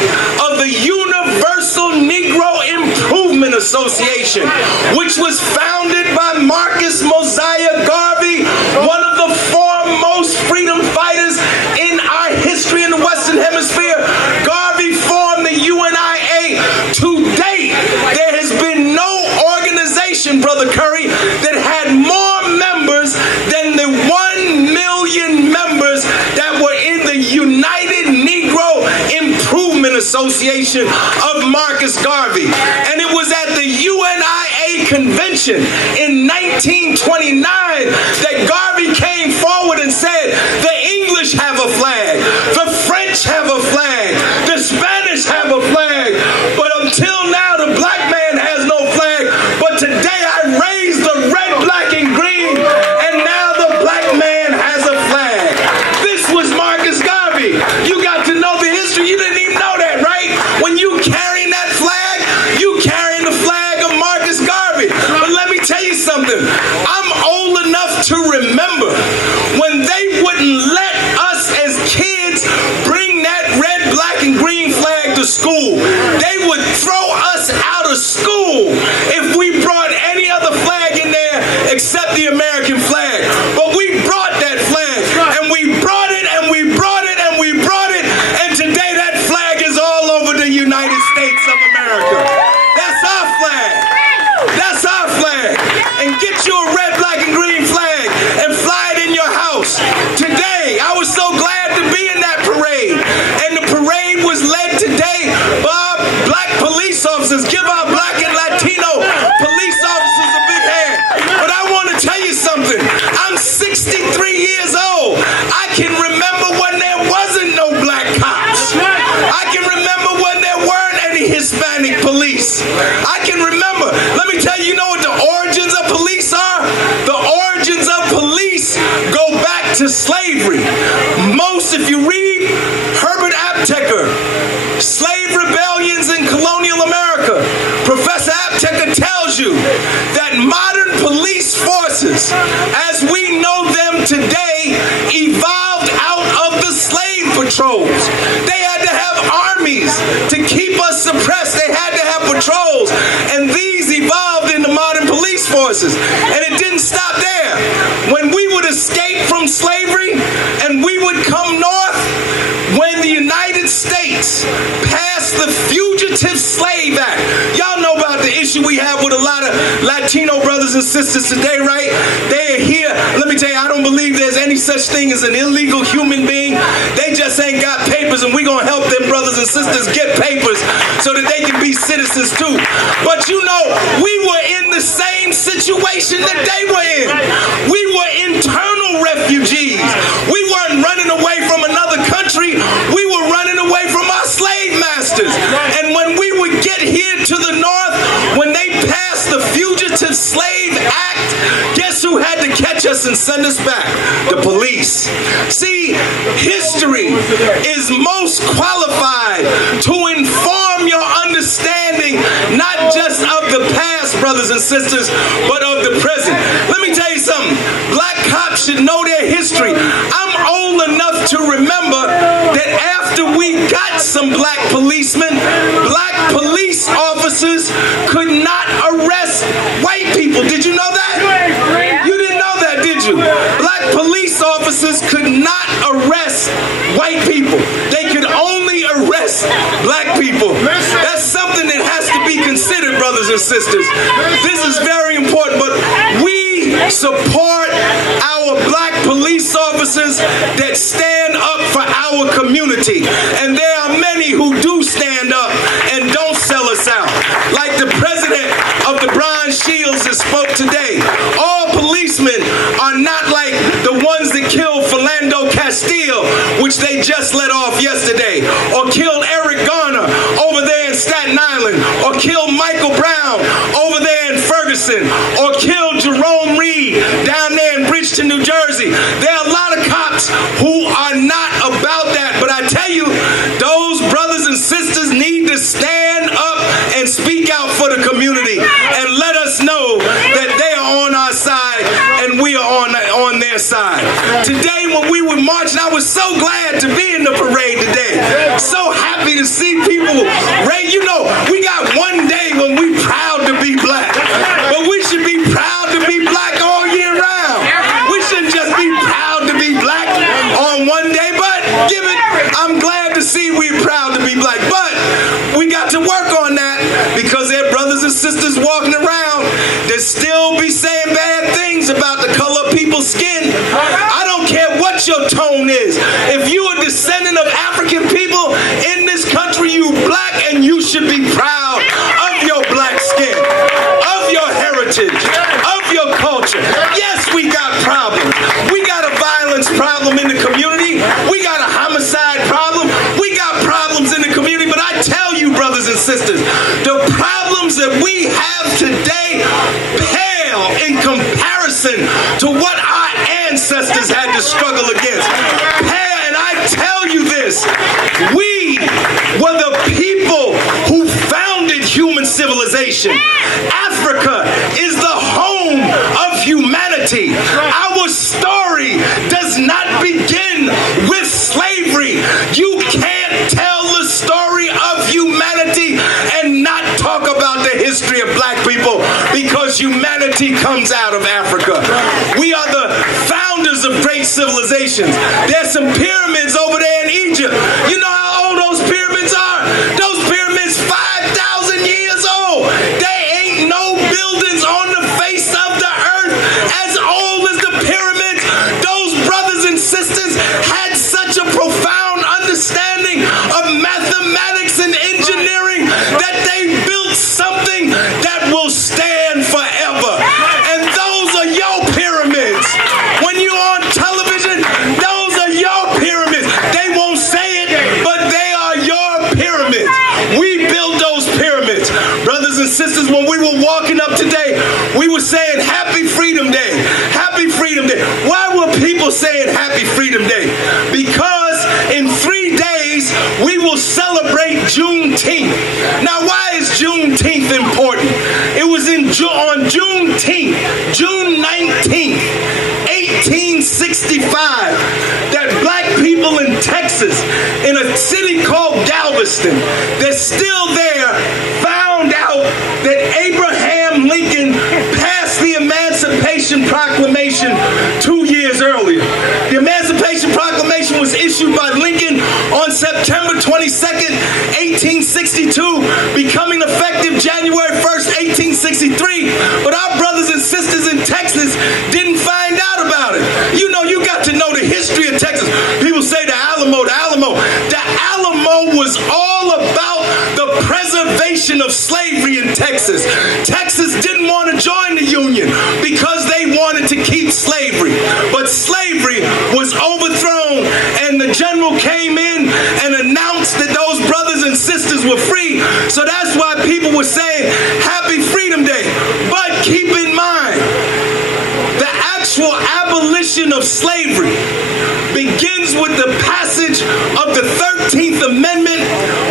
of the Universal Negro Improvement Association, which was founded by Marcus Mosiah Garvey, one of the foremost freedom fighters in our history in the Western Hemisphere. Garvey formed the UNIA. To date, there has been no organization, Brother Curry, that had more members than the 1 million members that were in the United Negro Improvement Association of Marcus Garvey. And it was at the UNIA convention in 1929 that Garvey came forward and said, the English have a flag. The French have a flag. The Spanish have a flag. But until now, the black man has no flag. But today I raised the red, black, and green, and now the black man has a flag. This was Marcus Garvey. You got to know the history. You didn't even know that, right? When you carrying that flag, you carrying the flag of Marcus Garvey. But let me tell you something. I'm old enough to remember when they wouldn't let us as kids bring that red, black, and green flag to school. They would throw us out of school if we brought any other flag in there except the American flag. But we brought that flag, and we brought it, and we brought it, and we brought it, and today that flag is all over the United States of America. That's our flag. That's our flag. And get you a red, black, and green flag and fly it in your house. Today, I was so glad to be in that parade. And the parade was led today by black police officers. Give our black and Latino police officers a big hand. But I want to tell you something. I'm 63 years old. I can remember when there wasn't no black cops. I can remember when there weren't any Hispanic police. I can remember. Let me tell you, you know what the origins of police are? The origins of police go back to slavery. Most, if you read Herbert Apteker, Slave Rebellions in Colonial America, Professor Apteker tells you that modern police forces, as we know them today, evolved out of the slave patrols. They had to have armies to keep us suppressed. They had to have patrols. And these evolved into modern police forces. And it didn't stop there. When we would escape from slavery and we would come north, when the United States passed the Fugitive Slave Act. Y'all know about the issue we have with a lot of Latino brothers and sisters today, right? They are here. Let me tell you, I don't believe there's any such thing as an illegal human being. They just ain't got papers, and we're going to help them brothers and sisters get papers so that they can be citizens too. But you know, we were in the same situation that they were in. We were internal refugees. We weren't running away from another country. We were running away from our slave masters. And when we would get here to the north, when they passed the Fugitive Slave Act, guess who had to catch us and send us back? The police. See, history is most qualified to inform your understanding, not just of the past, brothers and sisters, but of the present. Let me tell you something. Black cops should know their history. I'm old enough to remember that after we got some black policemen, black police officers could not arrest white people. Did you know that? You didn't know that, did you? Black police officers could not arrest white people. They could only arrest black people. That's something that has to be considered, brothers and sisters. This is very important, but we support our black police officers that stand up for our community. And there are many who do stand up and don't sell us out. Like the president of the Bronze Shields that spoke today. All policemen are not like the ones that killed Philando Castile, which they just let off yesterday, or killed Eric Garner over there in Staten Island, or killed Michael Brown over there in Ferguson, or killed Jerome Reed down there in Bridgeton, New Jersey. There are a lot of cops who are not about that, but I tell you, those brothers and sisters need to stand up and speak out for the community and let us know that they are on our side and we are on their side. Today when we were marching, I was so glad to be in the parade today. So happy to see people. Ray, you know, we got one day when we proud to be black, but we should be proud to be black all year round. We shouldn't just be proud to be black on one day, but I'm glad to see we're proud to be black, but we got to work on that because there are brothers and sisters walking around that still be saying bad things about the color of people's skin. I don't care what your tone is. If you are a descendant of African people in this country, you black, and you should be proud of your black skin, of your heritage, of your culture. Yes, we got problems. We got a violence problem in the community, comparison to what our ancestors had to struggle against. And I tell you this, we were the people who founded human civilization. Africa is the home of humanity. Our story does not begin with slavery. You can't tell the story of humanity and not talk about the history of black people, because humanity comes out of Africa. We are the founders of great civilizations. There's some pyramids over there in Egypt. You know how old those pyramids are? Those pyramids 5,000 years old. They ain't no buildings on the face of the earth as old as the pyramids. Those brothers and sisters had such a profound understanding of mathematics and engineering that they built something that will stand forever. And those are your pyramids. When you're on television, those are your pyramids. They won't say it, but they are your pyramids. We built those pyramids. Brothers and sisters, when we were walking up today, we were saying Happy Freedom Day. Happy Freedom Day. Why were people saying Happy Freedom Day? Because in 3 days, we will celebrate Juneteenth. Now, why is Juneteenth important? It was on Juneteenth, June 19th, 1865, that black people in Texas, in a city called Galveston, that's still there, found out that Abraham Lincoln passed the Emancipation Proclamation 2 years earlier. The Emancipation Proclamation was issued by Lincoln on September 22nd, 1862, becoming effective January 1st, 1863. But our brothers and sisters in Texas didn't find out about it. You know, you got to know the history of Texas. People say the Alamo, the Alamo. The Alamo was all about the preservation of slavery in Texas. Texas didn't want to join the Union because they wanted to keep slavery. But slavery was overthrown, and the general came in and announced that those brothers and sisters were free. So that's why people were saying Happy Freedom Day. But keep in mind, the actual abolition of slavery begins with the passage of the 13th Amendment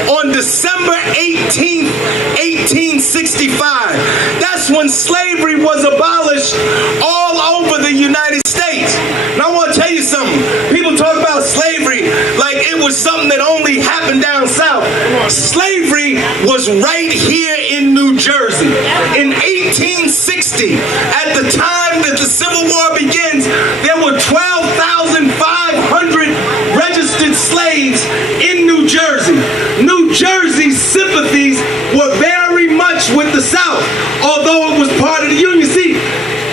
on December 18th, 1865. That's when slavery was abolished all over the United States. And I want to tell you something. People talk about slavery like it was something that only happened down south. Slavery was right here in New Jersey. In 1860, at the time that the Civil War begins, there were 12,500 registered slaves in New Jersey. New Jersey's sympathies were very much with the South, although it was part of the Union. See,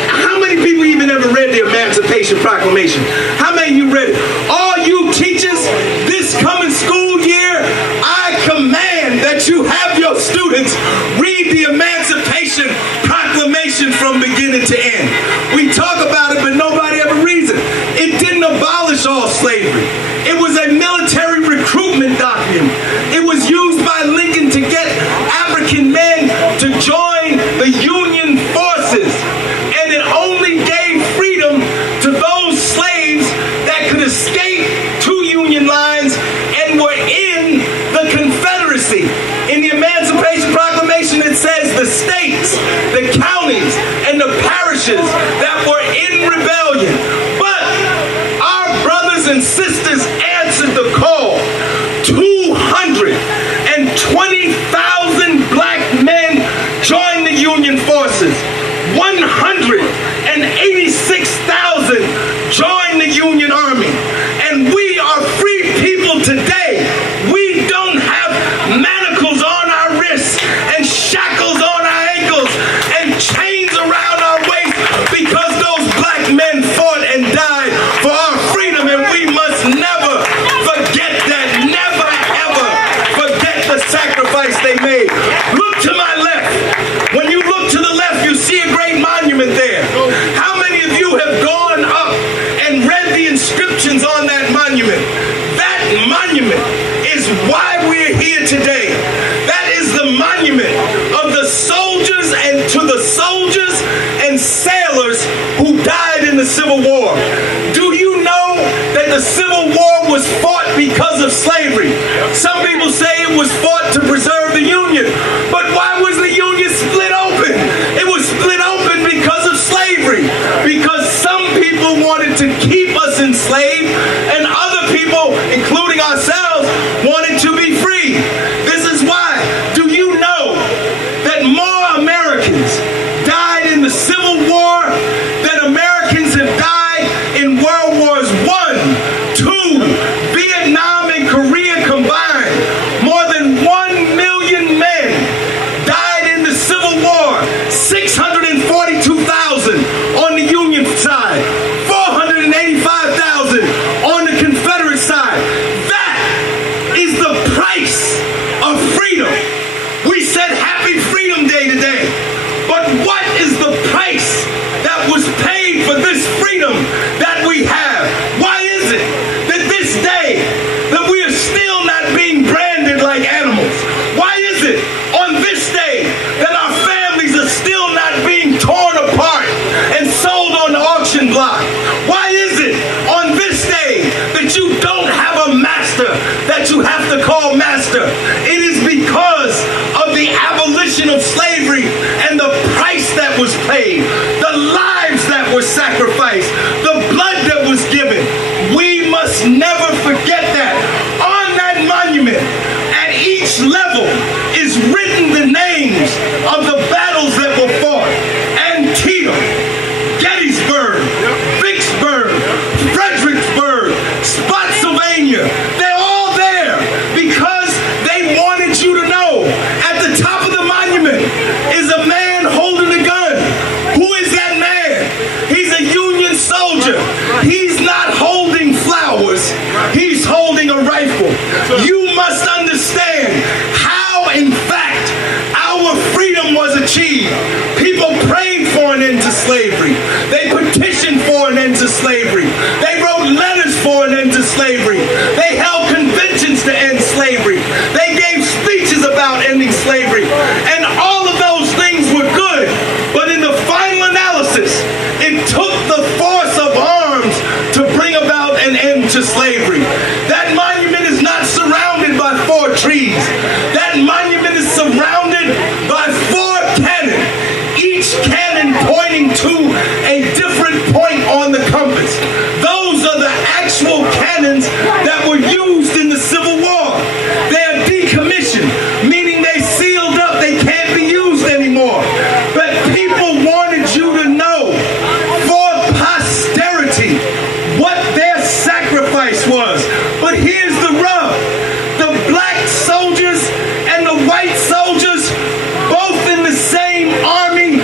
how many people even ever read the Emancipation Proclamation? How many of you read it? All you teachers, this coming school year, I command that you have your students read the Emancipation Proclamation from beginning to end. We talk about it, but nobody ever reads it. It didn't abolish all slavery. It was a military recruitment document. It was used by Lincoln to get African men to join the Union forces. And it only gave freedom to those slaves that could escape to Union lines and were in the Confederacy. In the Emancipation Proclamation, it says the states, the counties, and the parishes that were in rebellion. But our brothers and sisters answered the call. 220,000 black men joined the Union forces. 186,000 joined the Union Army. And we are free people today. We don't have manacles on our wrists and shackles on our ankles and chains around our waist because those black men fought and died for our freedom, and we must never forget that. Never, ever forget the sacrifice they made. Look to my left. When you look to the left, you see a great monument there. How many of you have gone up and read the inscriptions on that monument? That monument is why we're here today. That is the monument of the soldiers and to the soldiers and sailors who died died in the Civil War. Do you know that the Civil War was fought because of slavery? Some people say it was fought to preserve the Union. But why was the Union split open? It was split open because of slavery. Because some people wanted to keep us enslaved and other people, including ourselves, wanted to be free. This is why. Do you know that more Americans died in the Civil War than Americans have died in World Wars I, II, Vietnam, and Korea combined? More than 1 million men died in the Civil War. 642,000 on the Union side, 485,000 on the Confederate side. That is the price of freedom. We said Happy Freedom Day today, but what is the price that was paid for this freedom that we have? Why is it that this day that we are still not being branded like animals? Why is it on this day that our families are still not being torn apart and sold on the auction block? Why is it on this day that you don't have a master that you have to call master? It is because of the abolition of slavery and the price that was paid, the lives that were sacrificed, the blood that was given. We must never forget that. On that monument, at each level, is written the names of the battles that were fought. Antietam, Gettysburg, Vicksburg, Fredericksburg, Spotsylvania. They're all there because they wanted you to know. At the top of the monument is a man holding a gun. Who is that man? He's a Union soldier. He's not holding flowers. He's holding a rifle. You must understand how, in fact, our freedom was achieved. People prayed for an end to slavery. They petitioned for an end to slavery. They wrote letters for an end to slavery. They held conventions to end slavery. They gave speeches about ending slavery. And all of those things were good. But in the final analysis, it took the force of arms to bring about an end to slavery. That monument is not surrounded by 4 trees. That monument is surrounded by 4 cannon, each cannon pointing to a different point on the compass. Those are the actual cannons that were used in the Civil War. They are decommissioned, meaning they sealed up, they can't be used anymore. But people wanted you to know for posterity what their sacrifice was. But here's the rub. The black soldiers and the white soldiers, both in the same army,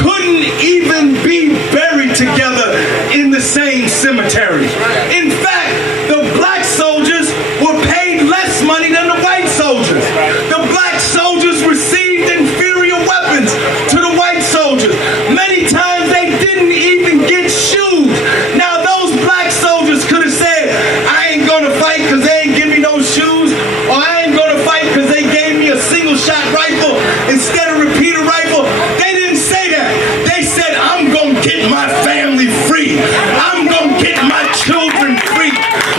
couldn't even be buried together in the same cemetery. In fact, the black soldiers were paid less money than the white soldiers. The black soldiers received inferior weapons to the white soldiers. Many times they didn't even get shoes. Now those black soldiers could have said, I ain't gonna fight because they ain't give me no shoes, or I ain't gonna fight because they gave me a single shot rifle instead of repeater rifle. They didn't say that. They said, I'm gonna get my family free. I'm gonna get my children free.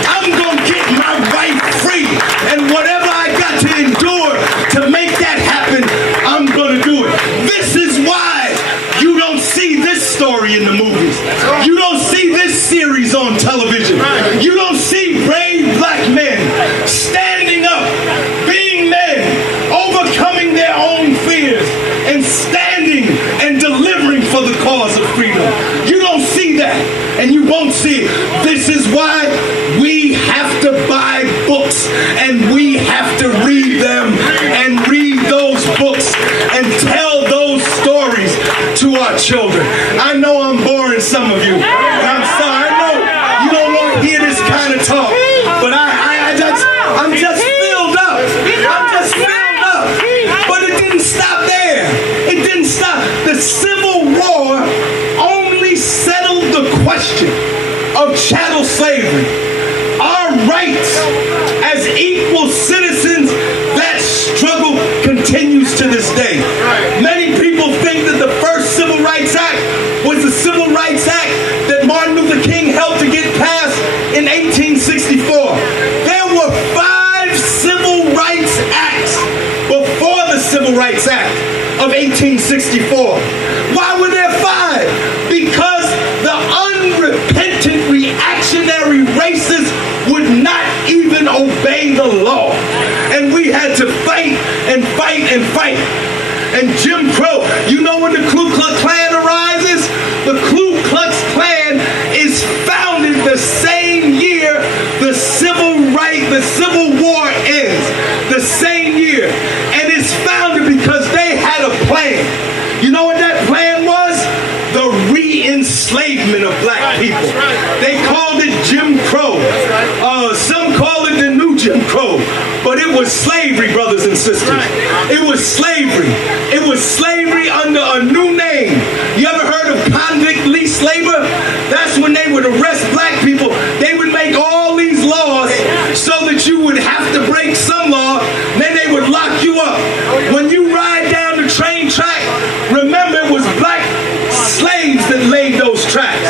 I'm gonna get my wife free. And whatever I got to endure to make that happen, I'm gonna do it. This is why you don't see this story in the movies. You don't see this series on television. You don't see brave black men standing up, being men, overcoming their own fears, and standing and delivering for the cause of freedom. You don't see that, and you won't see it. This is why we have to buy books, and we have to read them, and read those books, and tell those stories to our children. I know I'm boring some of you. I'm sorry. I know you don't want to hear this kind of talk, but I'm just filled up. I'm just filled up. But it didn't stop there. It didn't stop. The Civil War only settled the question of chattel slavery. Our rights as equal citizens, that struggle continues to this day. Many people think that the first Civil Rights Act was the Civil Rights Act that 1964. Why were there 5? Because the unrepentant reactionary racists would not even obey the law. And we had to fight and fight and fight. And Jim Crow, you know when the Ku Klux Klan arises? The Ku Klux Klan is founded the same year the Civil War ends. The same year. And it's founded because they had a plan. You know what that plan was? The re-enslavement of black people. They called it Jim Crow. Some call it the new Jim Crow. But it was slavery, brothers and sisters. It was slavery. It was slavery under a new name. You ever heard of convict lease labor? That's when they would arrest black people. They would make all these laws so that you would have to break some law. Then they would lock you up. When you ride down the train track, remember it was black slaves that laid those tracks.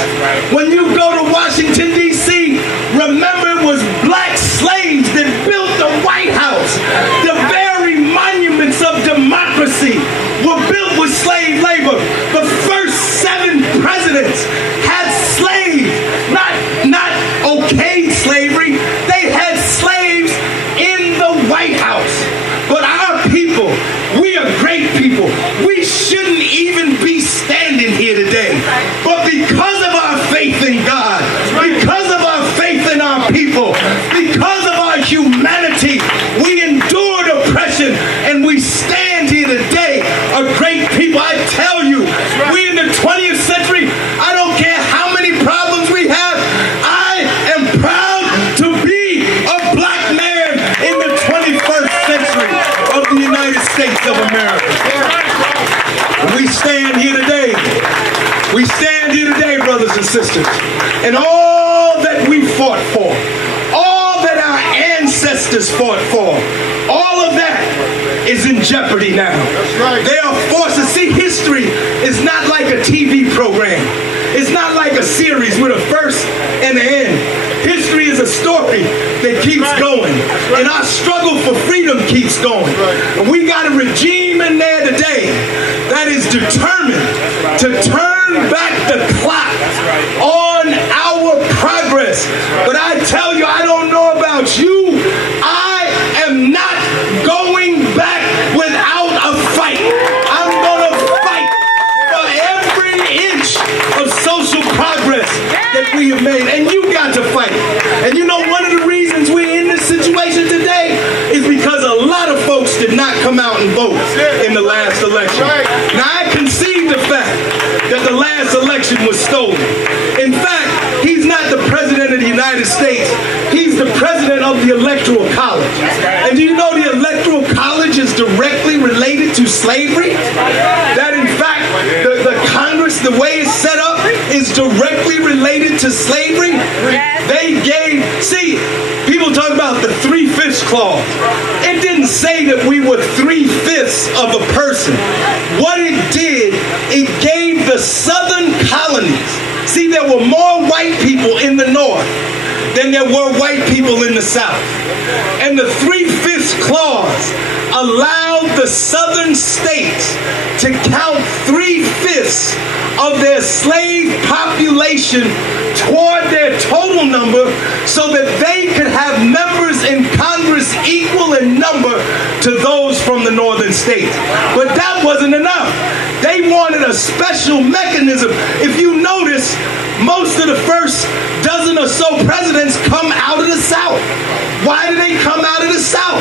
When you go to Washington, D.C., remember it was black slaves that built the White House. The very monuments of democracy were built with slave labor. The first 7 presidents had slaves, not okayed slavery. They had slaves in the White House. But our people, we are great people. We shouldn't even be standing here today. But because of our faith in God, because of our faith in our people, because of our humanity, we endured oppression and we stand here today a great people. I tell you, we in the 20th century, I don't care how many problems we have, I am proud to be a black man in the 21st century of the United States of America. We stand here today. We stand here today, brothers and sisters, and all that we fought for, all that our ancestors fought for, all of that is in jeopardy now. They are forced to see. History is not like a TV program. It's not like a series with a first and an end. History is a story that keeps going. And our struggle for freedom keeps going. And we got a regime in there today that is determined to turn back the clock on our progress. But I tell you, I don't know about you, I am not going back without a fight. I'm going to fight for every inch of social progress that we have made. And you got to fight. And you know, one of the reasons we're in this situation today is because a lot of folks did not come out and vote in the last election. Now, I concede the fact that the last election was stolen. In fact, he's not the president of the United States. He's the president of the Electoral College. And do you know the Electoral College is directly related to slavery? That in fact, the Congress, the way it's set up, is directly related to slavery. They gave, see, people talk about the 3/5 clause. It didn't say that we were 3/5 of a person. What it did, it gave the southern colonies. See, there were more white people in the north than there were white people in the south. And the 3/5 clause allowed the southern states to count 3/5 of their slave population toward their total number so that they could have members in Congress equal in number to those from the northern states. But that wasn't enough. They wanted a special mechanism. If you notice, most of the first dozen or so presidents come out of the South. Why do they come out of the South?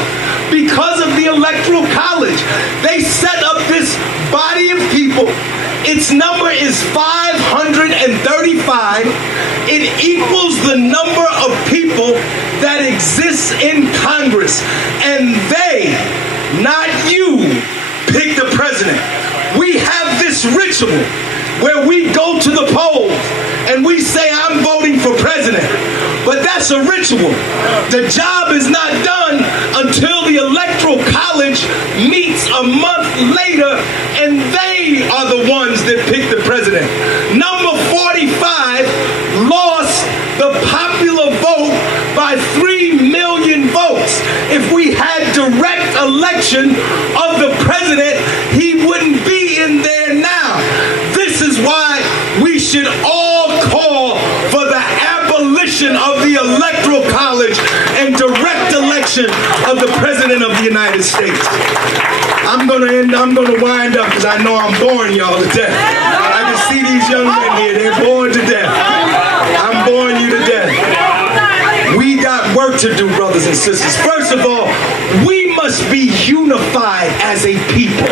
Because of the Electoral College. They set up this body of people. Its number is 535. It equals the number of people that exists in Congress. And they, not you, pick the president. We have this ritual where we go to the polls and we say, I'm voting for president. But that's a ritual. The job is not done until the Electoral College meets a month later and they are the ones that pick the president. Number 45 lost the popular vote by 3 million votes. If we had direct election of the president, he wouldn't be in all call for the abolition of the Electoral College and direct election of the President of the United States. I'm gonna wind up because I know I'm boring y'all to death. I can see these young men here, they're bored to death. I'm boring you to death. We got work to do, brothers and sisters. First of all, we must be unified as a people.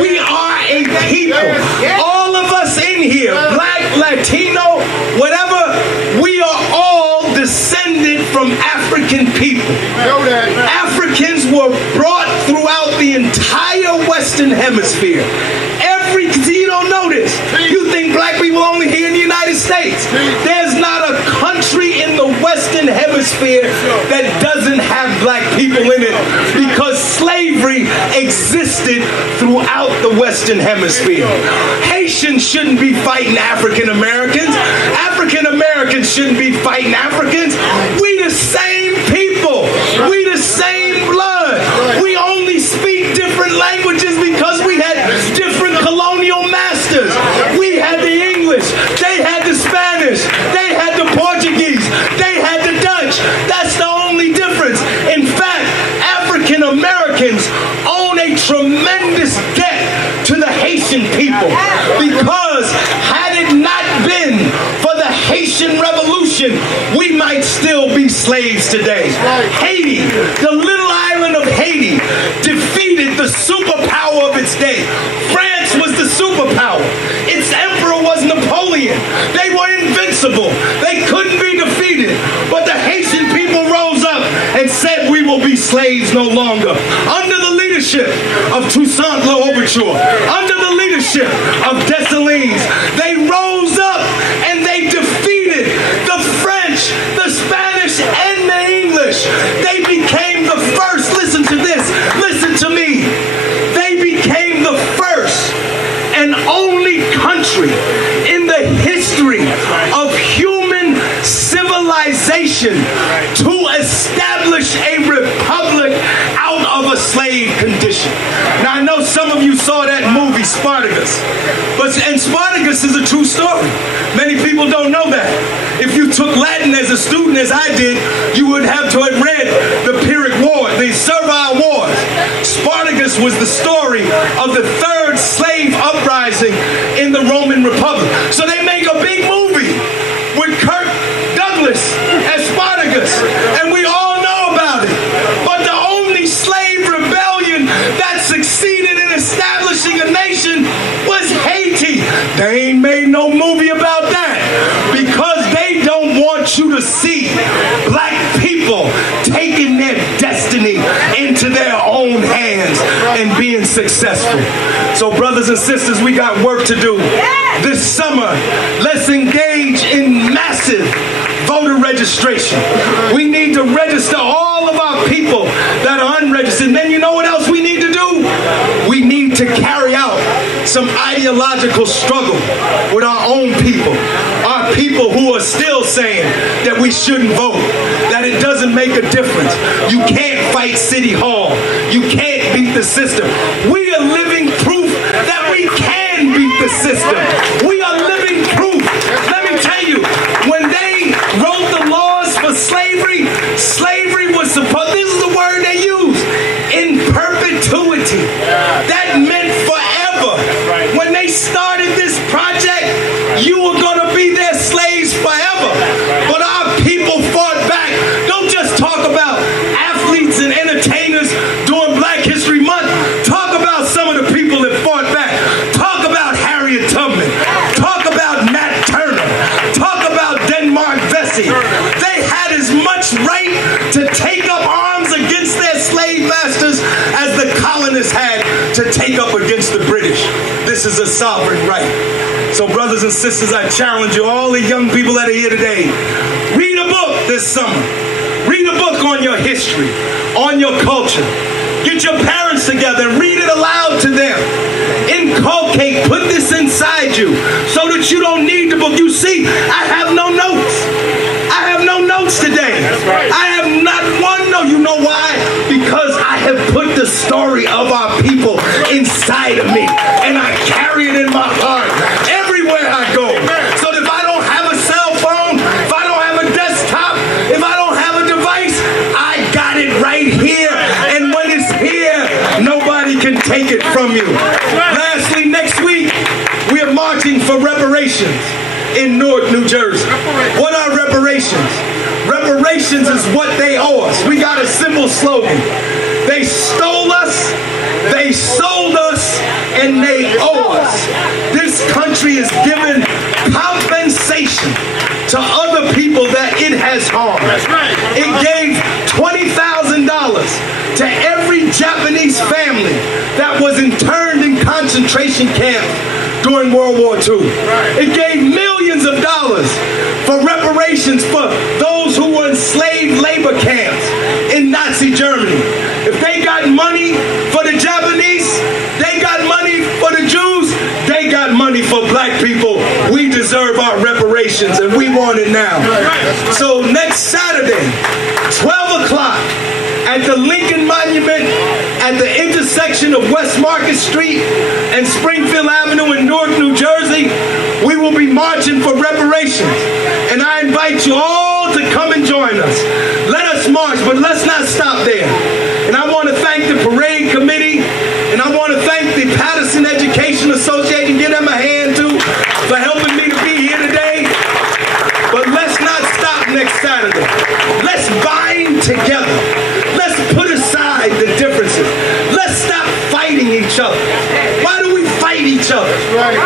We are a people. All of us in here, black, Latino, whatever, we are all descended from African people. Africans were brought throughout the entire Western Hemisphere. You don't know this. You think black people only here in the United States. There's not a country in the Western Hemisphere that doesn't have black people in it because slavery existed throughout the Western Hemisphere. Haitians shouldn't be fighting African Americans. African Americans shouldn't be fighting Africans. We the same people. We the same blood. We only speak different languages because we had different colonial masters. We had the English, they had the Spanish, they had the Portuguese, they had the Dutch. That's the only difference. In fact, African Americans own a tremendous debt to the Haitian people because had it not been for the Haitian Revolution, we might still be slaves today. Haiti, the little island of Haiti, defeated the superpower of its day. France was the superpower. Its emperor was Napoleon. They were invincible. They couldn't be defeated. But the Haitian people rose up and said, we will be slaves no longer. Under the leadership of Toussaint L'Ouverture, under the leadership of Dessalines, they rose up and they defeated the French, the Spanish, and the English. They became the first, listen to this, listen to me. They became the first and only country in the history of human civilization to establish a republic out of a slave condition. Now I know some of you saw that movie Spartacus, and Spartacus is a true story. Many people don't know that. If you took Latin as a student, as I did, you would have to have read the Pyrrhic War, the Servile Wars. Spartacus was the story of the third slave uprising in the Roman Republic. So they make a big movie with Kirk Douglas as Spartacus, and we all know about it. But the only slave rebellion that succeeded in establishing a nation was Haiti. They ain't made no movie about that because they don't want you to see black people taking their destiny into their own hands and being successful. So brothers and sisters, we got work to do. This summer, let's engage in massive voter registration. We need to register all of our people that are unregistered. And then you know what else we need to do? We need to carry out some ideological struggle with our own people. Our people who are still saying that we shouldn't vote, that it doesn't make a difference. You can't fight City Hall. You can't beat the system. We are living proof that we can beat the system. We are living proof. Let me tell you, when they wrote the laws for slavery, slavery was supposed, this is the word they use, in perpetuity. That meant forever. When they started this project, you were going to be their slaves forever. But our people fought back. Don't just talk about athletes and entertainers during Black History Month. Talk about some of the people that fought back. Talk about Harriet Tubman. Talk about Nat Turner. Talk about Denmark Vesey. They had as much right to take up arms against their slave masters as the colonists had to take up against the British. This is a sovereign right. So brothers and sisters, I challenge you, all the young people that are here today, read a book this summer. Read a book on your history, on your culture. Get your parents together and read it aloud to them. Inculcate, put this inside you so that you don't need the book. You see, I have no notes. I have no notes today. I have not one note. You know why? Because I have put the story of our people inside of me, and I carry it in my heart everywhere I go. from you. Lastly, next week, we are marching for reparations in Newark, New Jersey. What are reparations? Reparations is what they owe us. We got a simple slogan. They stole us, they sold us, and they owe us. This country is given compensation to other people that it has harmed. It gave $20,000 to every Japanese family that was interned in concentration camps during World War II. It gave millions of dollars for reparations for those who were in slave labor camps in Nazi Germany. If they got money for the Japanese, they got money for the Jews, they got money for black people. We deserve our reparations, and we want it now. So next Saturday, 12 o'clock, at the Lincoln Monument, at the intersection of West Market Street and Springfield Avenue in Newark, New Jersey, we will be marching for reparations. And I invite you all to come and join us. Let us march, but let's not stop there. And I want to thank the parade committee, and I want to thank the Patterson Education Association, give them a hand too, for helping me to be here today. But let's not stop next Saturday. Let's bind together. Let's put aside the differences. Let's stop fighting each other. Why do we fight each other?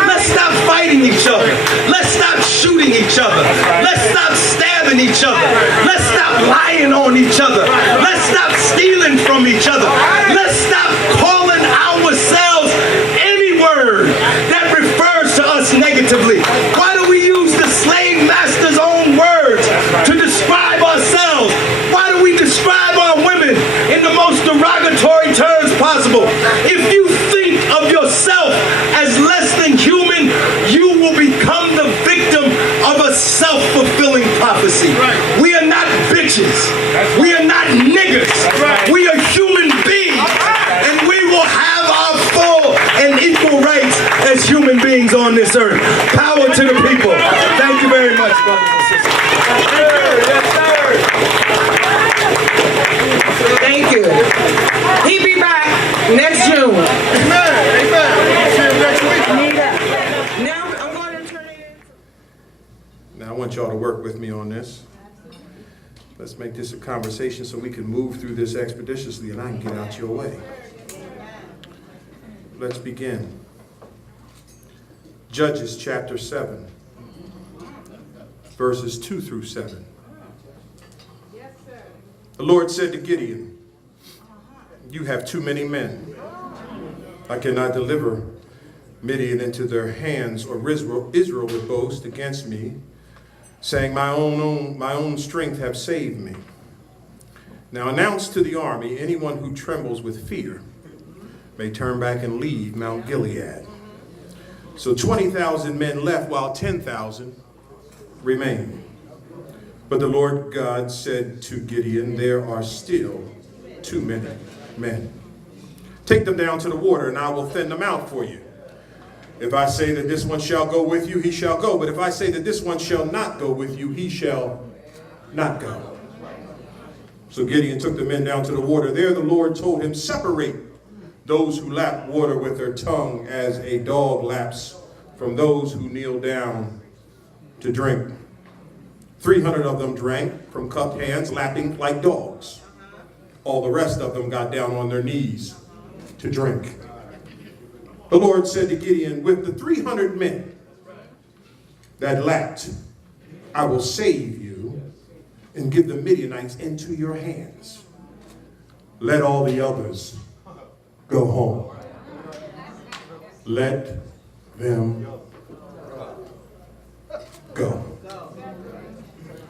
Let's stop fighting each other. Let's stop shooting each other. Let's stop stabbing each other. Let's stop lying on each other. Let's stop stealing from each other. Let's stop calling ourselves any word that refers to us negatively. Why do we use the slave master's own words to describe ourselves? Why do we describe our women in the most derogatory terms possible? If you think of yourself as less than human, you will become the victim of a self-fulfilling prophecy. We are not bitches. We are not niggers. We are human beings. And we will have our full and equal rights as human beings on this earth. Power to the people. Thank you very much, brothers and sisters. Thank you. He be back next June. Amen. Amen. See you next week. Now I'm going to turn it in. Now I want y'all to work with me on this. Let's make this a conversation so we can move through this expeditiously and I can get out your way. Let's begin. Judges chapter 7, verses 2 through 7. The Lord said to Gideon, "You have too many men. I cannot deliver Midian into their hands, or Israel would boast against me, saying, my own strength have saved me. Now announce to the army, anyone who trembles with fear may turn back and leave Mount Gilead." So 20,000 men left, while 10,000 remained. But the Lord God said to Gideon, "There are still too many men. Take them down to the water, and I will thin them out for you. If I say that this one shall go with you, he shall go. But if I say that this one shall not go with you, he shall not go." So Gideon took the men down to the water. There the Lord told him, "Separate those who lap water with their tongue as a dog laps from those who kneel down to drink." 300 of them drank from cupped hands, lapping like dogs. All the rest of them got down on their knees to drink. The Lord said to Gideon, "With the 300 men that lapped, I will save you and give the Midianites into your hands. Let all the others go home." Let them go.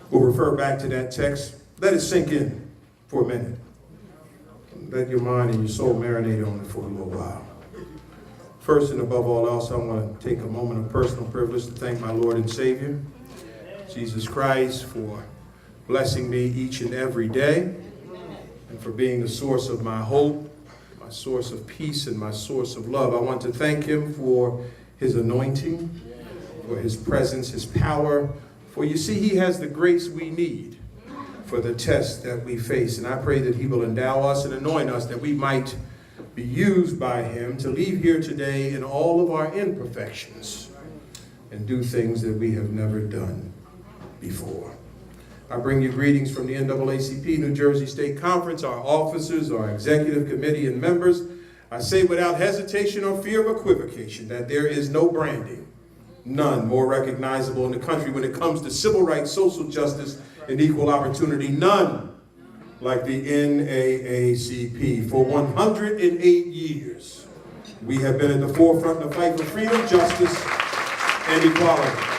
We'll refer back to that text. Let it sink in for a minute. Let your mind and your soul marinate on it for a little while. First and above all else, I want to take a moment of personal privilege to thank my Lord and Savior, Jesus Christ, for blessing me each and every day and for being the source of my hope, my source of peace, and my source of love. I want to thank him for his anointing, for his presence, his power. For you see, he has the grace we need for the test that we face. And I pray that he will endow us and anoint us that we might be used by him to leave here today in all of our imperfections and do things that we have never done before. I bring you greetings from the NAACP New Jersey State Conference, our officers, our executive committee, and members. I say without hesitation or fear of equivocation that there is no branding, none more recognizable in the country when it comes to civil rights, social justice, and equal opportunity. None like the NAACP. For 108 years, we have been at the forefront of the fight for freedom, justice, and equality.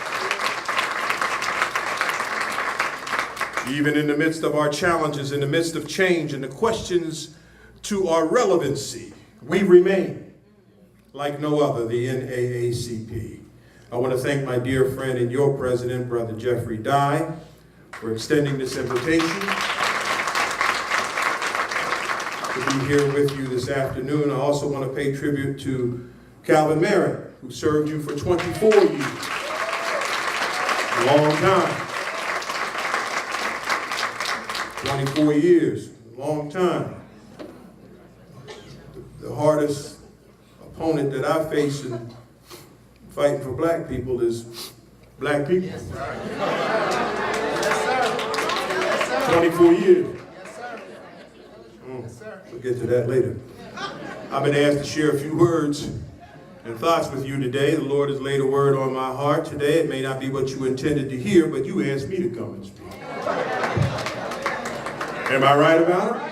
Even in the midst of our challenges, in the midst of change, and the questions to our relevancy, we remain like no other, the NAACP. I want to thank my dear friend and your president, Brother Jeffrey Dye, for extending this invitation to be here with you this afternoon. I also want to pay tribute to Calvin Merritt, who served you for 24 years. A long time. 24 years, a long time. The hardest opponent that I face in fighting for black people is black people. Yes, sir. Yes, sir. 24 years. Yes, sir. Yes, sir. We'll get to that later. I've been asked to share a few words and thoughts with you today. The Lord has laid a word on my heart today. It may not be what you intended to hear, but you asked me to come and speak. Am I right about it?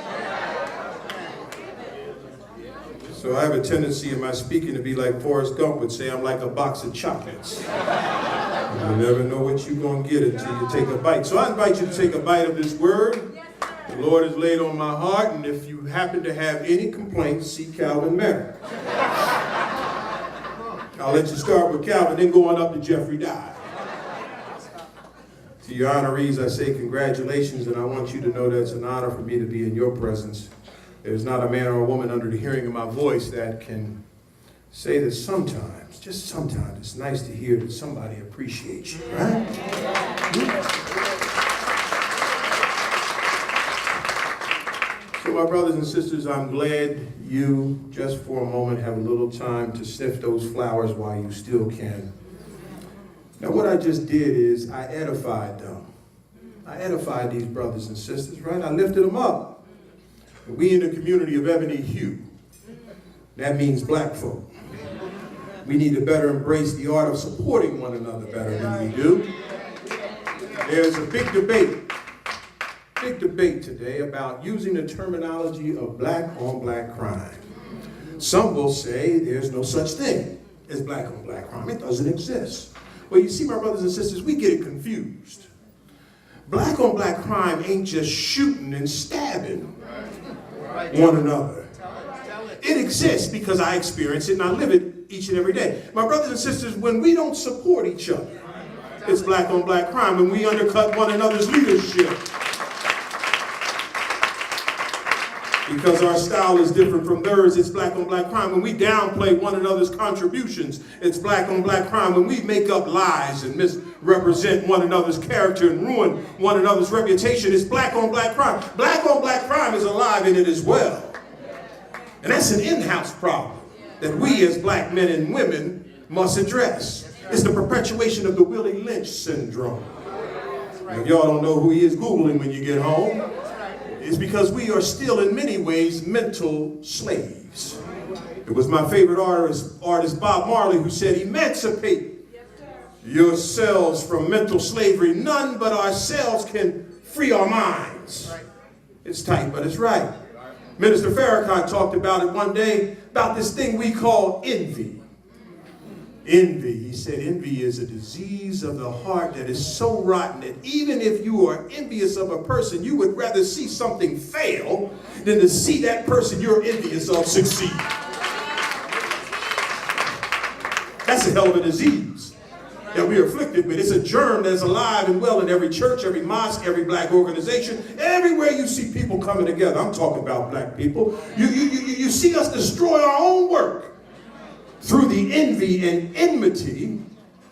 So I have a tendency in my speaking to be like Forrest Gump would say, I'm like a box of chocolates. You never know what you're going to get until you take a bite. So I invite you to take a bite of this word the Lord has laid on my heart, and if you happen to have any complaints, see Calvin Merritt. I'll let you start with Calvin, then going up to Jeffrey Dye. To your honorees, I say congratulations, and I want you to know that it's an honor for me to be in your presence. There's not a man or a woman under the hearing of my voice that can say that sometimes, just sometimes, it's nice to hear that somebody appreciates you, right? So my brothers and sisters, I'm glad you, just for a moment, have a little time to sniff those flowers while you still can. Now what I just did is I edified them. I edified these brothers and sisters, right? I lifted them up. We in the community of ebony hue, that means black folk. We need to better embrace the art of supporting one another better than we do. There's a big debate today about using the terminology of black on black crime. Some will say there's no such thing as black on black crime. It doesn't exist. Well, you see, my brothers and sisters, we get it confused. Black on black crime ain't just shooting and stabbing one another. It exists because I experience it and I live it each and every day. My brothers and sisters, when we don't support each other, it's black on black crime. When we undercut one another's leadership because our style is different from theirs, it's black on black crime. When we downplay one another's contributions, it's black on black crime. When we make up lies and misrepresent one another's character and ruin one another's reputation, it's black on black crime. Black on black crime is alive in it as well. And that's an in-house problem that we as black men and women must address. It's the perpetuation of the Willie Lynch syndrome. Now, if y'all don't know who he is, Google him when you get home. It's because we are still in many ways mental slaves. It was my favorite artist Bob Marley who said, emancipate yourselves from mental slavery. None but ourselves can free our minds. It's tight, but it's right. Minister Farrakhan talked about it one day, about this thing we call envy. Envy, he said, envy is a disease of the heart that is so rotten that even if you are envious of a person, you would rather see something fail than to see that person you're envious of succeed. That's a hell of a disease that we are afflicted with. It's a germ that's alive and well in every church, every mosque, every black organization, everywhere you see people coming together. I'm talking about black people. You see us destroy our own work through the envy and enmity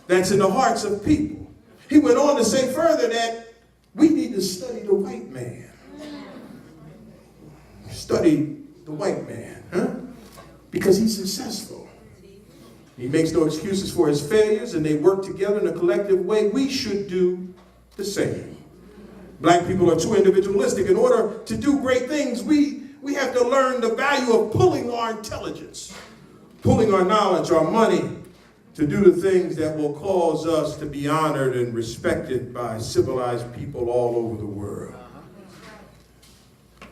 that's in the hearts of people. He went on to say further that we need to study the white man. Study the white man. Huh? because he's successful. He makes no excuses for his failures, and they work together in a collective way. We should do the same. Black people are too individualistic. In order to do great things, we have to learn the value of pulling our intelligence, pulling our knowledge, our money, to do the things that will cause us to be honored and respected by civilized people all over the world.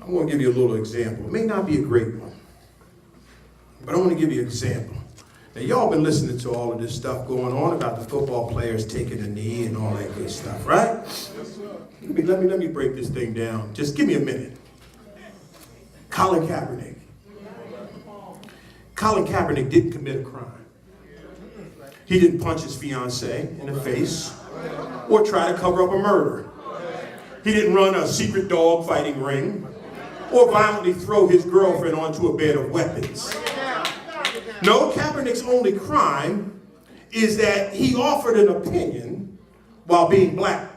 I want to give you a little example. It may not be a great one, but I want to give you an example. Now, y'all been listening to all of this stuff going on about the football players taking a knee and all that good stuff, right? Let me break this thing down. Just give me a minute. Colin Kaepernick. Colin Kaepernick didn't commit a crime. He didn't punch his fiancée in the face or try to cover up a murder. He didn't run a secret dog fighting ring or violently throw his girlfriend onto a bed of weapons. No, Kaepernick's only crime is that he offered an opinion while being black.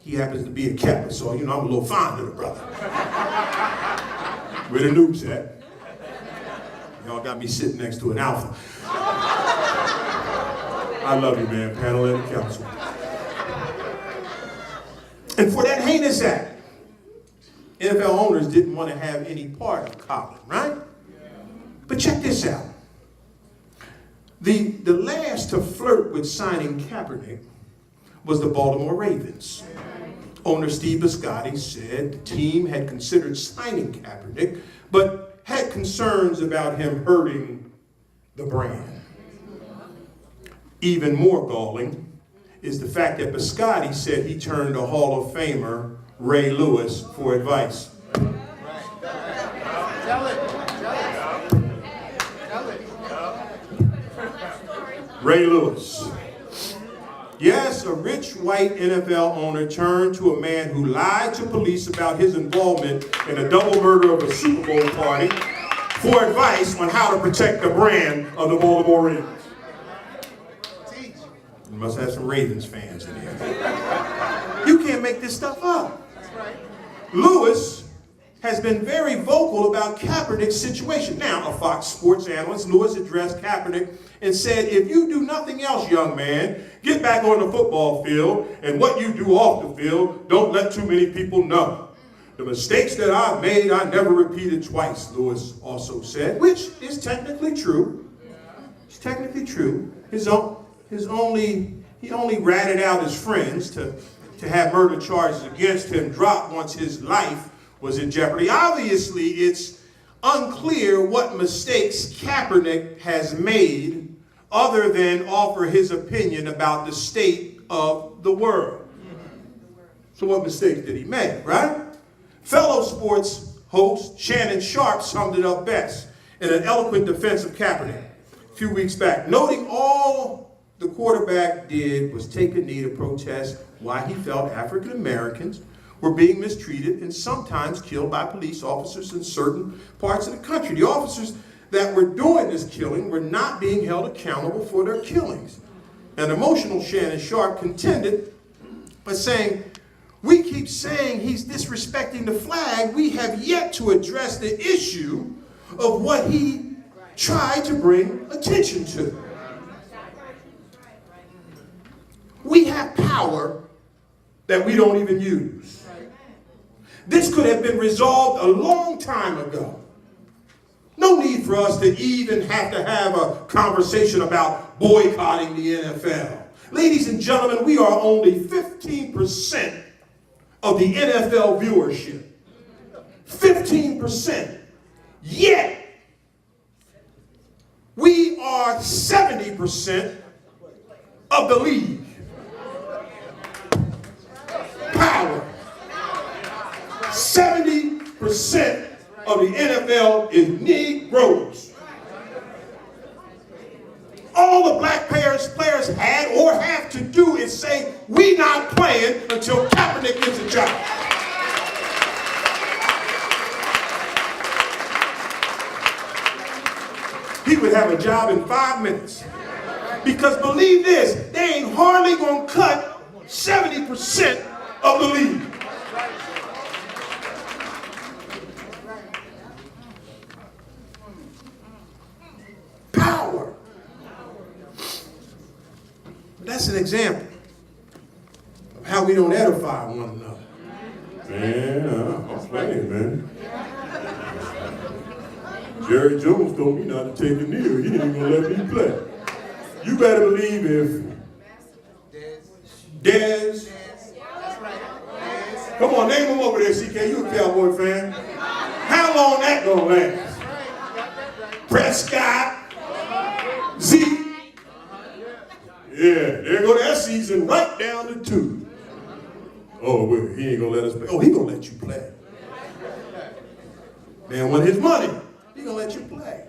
He happens to be a Kappa, so, I'm a little fond of the brother. Where the noobs at? Y'all got me sitting next to an alpha. I love you, man, panel and the council. And for that heinous act, NFL owners didn't want to have any part of Colin, right? But check this out. The last to flirt with signing Kaepernick was the Baltimore Ravens. Owner Steve Biscotti said the team had considered signing Kaepernick, but had concerns about him hurting the brand. Even more galling is the fact that Biscotti said he turned to Hall of Famer Ray Lewis for advice. Ray Lewis. Yes, a rich white NFL owner turned to a man who lied to police about his involvement in a double murder of a Super Bowl party for advice on how to protect the brand of the Baltimore Ravens. You must have some Ravens fans in here. You can't make this stuff up. Lewis has been very vocal about Kaepernick's situation. Now, a Fox Sports analyst, Lewis addressed Kaepernick and said, if you do nothing else, young man, get back on the football field, and what you do off the field, don't let too many people know. The mistakes that I've made, I never repeated twice, Lewis also said, which is technically true. It's technically true. He only ratted out his friends to have murder charges against him dropped once his life was in jeopardy. Obviously, it's unclear what mistakes Kaepernick has made other than offer his opinion about the state of the world. So what mistakes did he make, right? Fellow sports host Shannon Sharp summed it up best in an eloquent defense of Kaepernick a few weeks back, noting all the quarterback did was take a knee to protest why he felt African Americans were being mistreated and sometimes killed by police officers in certain parts of the country. The officers that were doing this killing were not being held accountable for their killings. An emotional Shannon Sharp contended by saying, we keep saying he's disrespecting the flag. We have yet to address the issue of what he tried to bring attention to. We have power that we don't even use. This could have been resolved a long time ago. No need for us to even have a conversation about boycotting the NFL. Ladies and gentlemen, we are only 15% of the NFL viewership. 15%. Yet, we are 70% of the league. Power. 70% of the NFL is Negroes. All the black players had or have to do is say, we not playing until Kaepernick gets a job. He would have a job in 5 minutes. Because believe this, they ain't hardly gonna cut 70% of the league. That's an example of how we don't edify one another. Man, I'm playing, man. Jerry Jones told me not to take a knee. He ain't gonna let me play. You better believe if Dez. Come on, name him over there, CK. You a Cowboy fan. How long that gonna last? Prescott. Zeke. Yeah, there go that season right down the tube. Oh, wait, he ain't gonna let us play. Oh, he gonna let you play. Man want his money. He gonna let you play.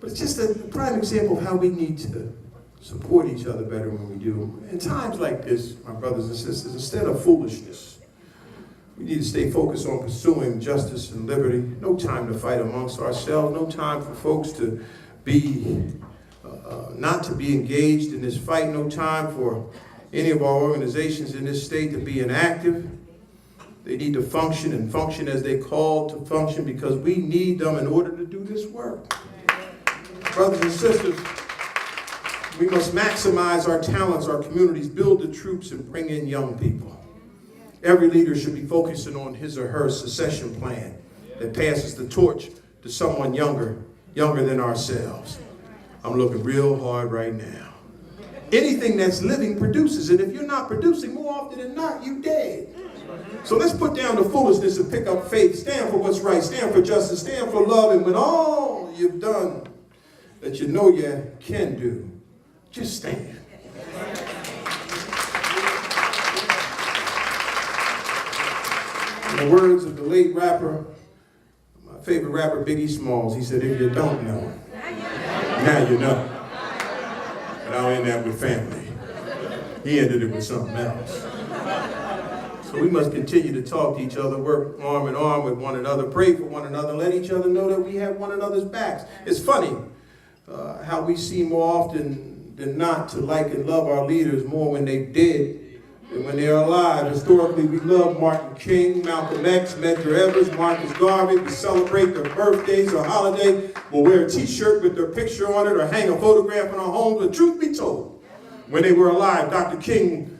But it's just a prime example of how we need to support each other better when we do. In times like this, my brothers and sisters, instead of foolishness, we need to stay focused on pursuing justice and liberty. No time to fight amongst ourselves. No time for folks to be, not to be engaged in this fight. No time for any of our organizations in this state to be inactive. They need to function and function as they call to function because we need them in order to do this work. Brothers and sisters, we must maximize our talents, our communities, build the troops, and bring in young people. Every leader should be focusing on his or her succession plan that passes the torch to someone younger than ourselves. I'm looking real hard right now. Anything that's living produces, and if you're not producing, more often than not, you dead. So let's put down the foolishness and pick up faith. Stand for what's right, stand for justice, stand for love, and when all you've done that you know you can do, just stand. In the words of the late rapper, my favorite rapper, Biggie Smalls, he said, if you don't know, now you know. And I'll end that with family. He ended it with something else. So we must continue to talk to each other, work arm in arm with one another, pray for one another, let each other know that we have one another's backs. It's funny how we seem more often than not to like and love our leaders more when they're dead than when they're alive. Historically, we love Martin King, Malcolm X, Medgar Evers, Marcus Garvey. We celebrate their birthdays or holidays. We'll wear a t-shirt with their picture on it or hang a photograph in our homes. But truth be told, when they were alive, Dr. King,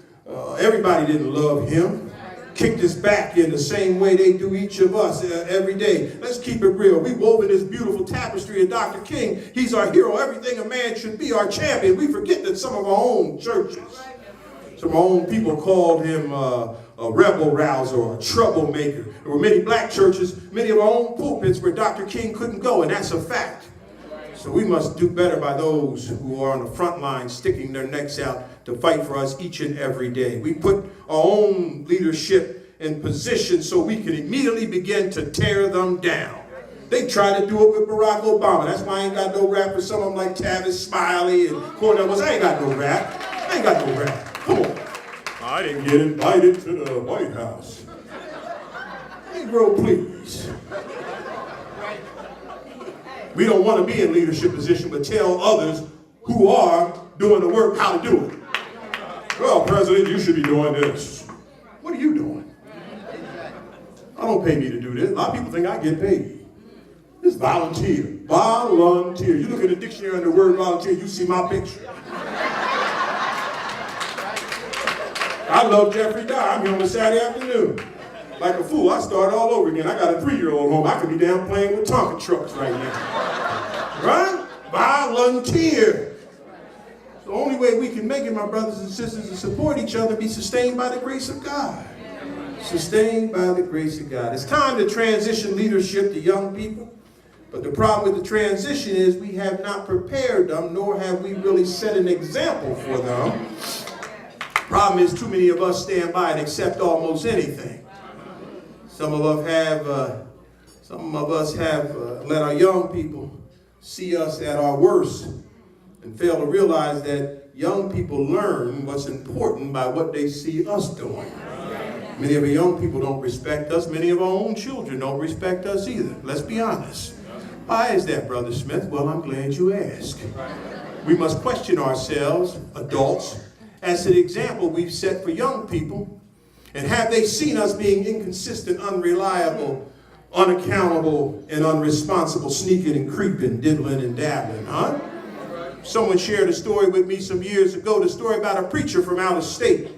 everybody didn't love him. Kicked us back in the same way they do each of us every day. Let's keep it real. We woven this beautiful tapestry of Dr. King. He's our hero, everything a man should be, our champion. We forget that some of our own churches, some of our own people called him a rebel rouser or a troublemaker. There were many black churches, many of our own pulpits where Dr. King couldn't go, and that's a fact. So we must do better by those who are on the front line, sticking their necks out to fight for us each and every day. We put our own leadership in position so we can immediately begin to tear them down. They tried to do it with Barack Obama. That's why I ain't got no rap for some of them like Tavis Smiley and Cornell West. I ain't got no rap. I ain't got no rap. Come on. I didn't get invited to the White House. Negro, please. We don't want to be in leadership position, but tell others who are doing the work how to do it. Well, President, you should be doing this. What are you doing? I don't pay me to do this. A lot of people think I get paid. It's volunteer. Volunteer. You look at the dictionary and the word volunteer, you see my picture. I love Jeffrey Dye. I'm here on a Saturday afternoon. Like a fool, I start all over again. I got a 3-year-old home. I could be down playing with Tonka trucks right now. Right? Volunteer. The only way we can make it, my brothers and sisters, is support each other, be sustained by the grace of God. Sustained by the grace of God. It's time to transition leadership to young people. But the problem with the transition is we have not prepared them, nor have we really set an example for them. Problem is too many of us stand by and accept almost anything. Some of us have let our young people see us at our worst and fail to realize that young people learn what's important by what they see us doing. Many of our young people don't respect us. Many of our own children don't respect us either. Let's be honest. Why is that, Brother Smith? Well, I'm glad you asked. We must question ourselves, adults, as to the example we've set for young people. And have they seen us being inconsistent, unreliable, unaccountable, and unresponsible, sneaking and creeping, diddling and dabbling, huh? Someone shared a story with me some years ago, the story about a preacher from out of state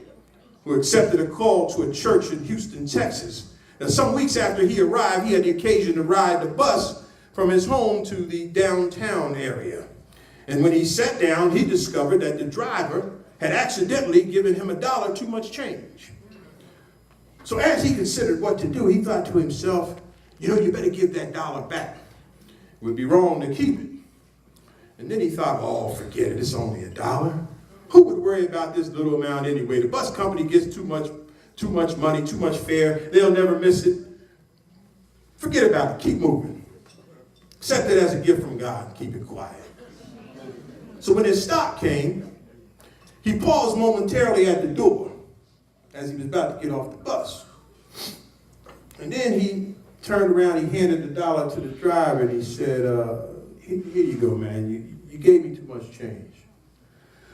who accepted a call to a church in Houston, Texas. Now, some weeks after he arrived, he had the occasion to ride the bus from his home to the downtown area. And when he sat down, he discovered that the driver had accidentally given him $1 too much change. So as he considered what to do, he thought to himself, you better give that $1 back. It would be wrong to keep it. And then he thought, oh, forget it, it's only $1. Who would worry about this little amount anyway? The bus company gets too much money, too much fare. They'll never miss it. Forget about it. Keep moving. Accept it as a gift from God and keep it quiet. So when his stop came, he paused momentarily at the door as he was about to get off the bus. And then he turned around, he handed the $1 to the driver, and he said, here you go, man. You gave me too much change.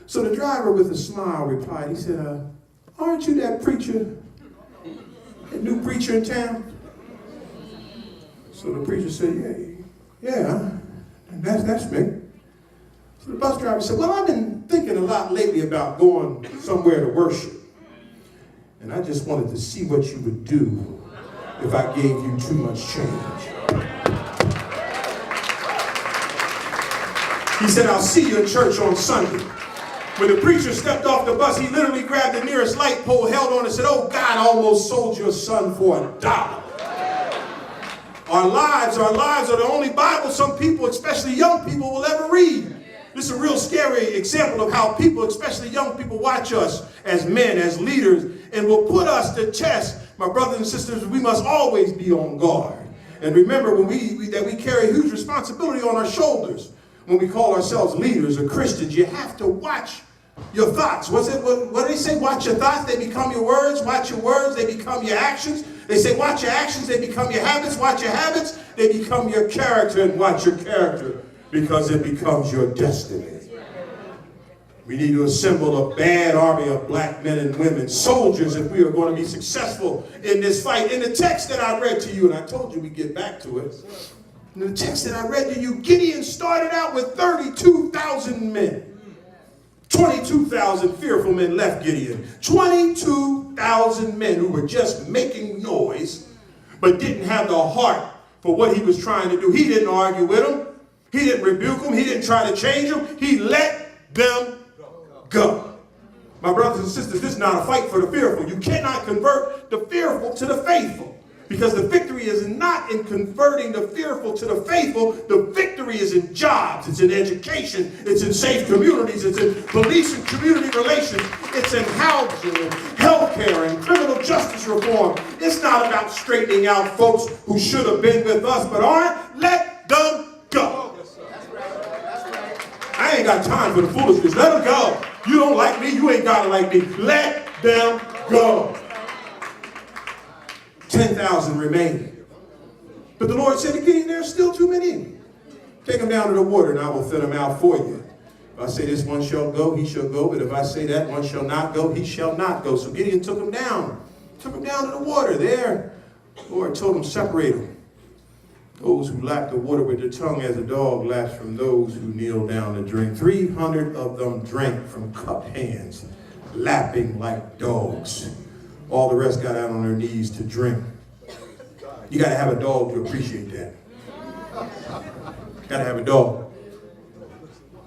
So the driver, with a smile, replied, he said, aren't you that preacher, that new preacher in town? So the preacher said, yeah, that's me. So the bus driver said, well, I've been thinking a lot lately about going somewhere to worship. And I just wanted to see what you would do if I gave you too much change. He said, I'll see you in church on Sunday. When the preacher stepped off the bus, he literally grabbed the nearest light pole, held on, and said, oh, God almost sold your son for $1. Our lives are the only Bible some people, especially young people, will ever read. This is a real scary example of how people, especially young people, watch us as men, as leaders, and will put us to test. My brothers and sisters, we must always be on guard. And remember that we carry huge responsibility on our shoulders. When we call ourselves leaders or Christians, you have to watch your thoughts. What do they say? Watch your thoughts, they become your words. Watch your words, they become your actions. They say watch your actions, they become your habits. Watch your habits, they become your character. And watch your character, because it becomes your destiny. We need to assemble a bad army of black men and women, soldiers, if we are going to be successful in this fight. In the text that I read to you, and I told you we'd get back to it, in the text that I read to you, Gideon started out with 32,000 men. 22,000 fearful men left Gideon. 22,000 men who were just making noise, but didn't have the heart for what he was trying to do. He didn't argue with them. He didn't rebuke them. He didn't try to change them. He let them go. My brothers and sisters, this is not a fight for the fearful. You cannot convert the fearful to the faithful. Because the victory is not in converting the fearful to the faithful. The victory is in jobs, it's in education, it's in safe communities, it's in police and community relations, it's in housing and healthcare and criminal justice reform. It's not about straightening out folks who should have been with us but aren't. Let them go. I ain't got time for the foolishness. Let them go. You don't like me, you ain't gotta like me. Let them go. 10,000 remain. But the Lord said again, there are still too many. Take them down to the water and I will thin them out for you. If I say this one shall go, he shall go. But if I say that one shall not go, he shall not go. So Gideon took them down. Took them down to the water. There, the Lord told him, separate them. Those who lap the water with their tongue as a dog laps from those who kneel down to drink. 300 of them drank from cupped hands, lapping like dogs. All the rest got out on their knees to drink. You got to have a dog to appreciate that. Got to have a dog.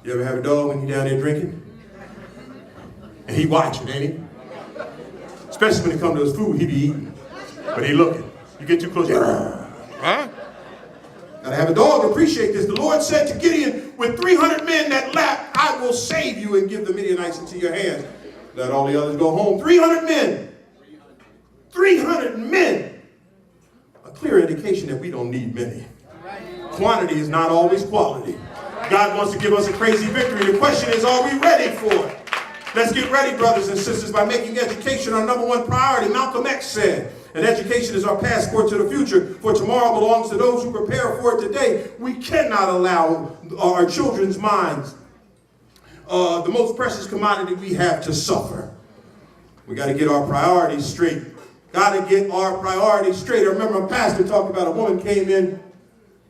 You ever have a dog when you're down there drinking? And he watching, ain't he? Especially when it comes to his food, he be eating. But he looking. You get too close, huh? Got to have a dog to appreciate this. The Lord said to Gideon, with 300 men that lap, I will save you and give the Midianites into your hands. Let all the others go home. 300 men. 300 men. A clear indication that we don't need many. Quantity is not always quality. God wants to give us a crazy victory. The question is, are we ready for it? Let's get ready, brothers and sisters, by making education our #1 priority. Malcolm X said, and education is our passport to the future, for tomorrow belongs to those who prepare for it today. We cannot allow our children's minds, the most precious commodity we have, to suffer. We got to get our priorities straight. Got to get our priorities straight. I remember a pastor talked about a woman came in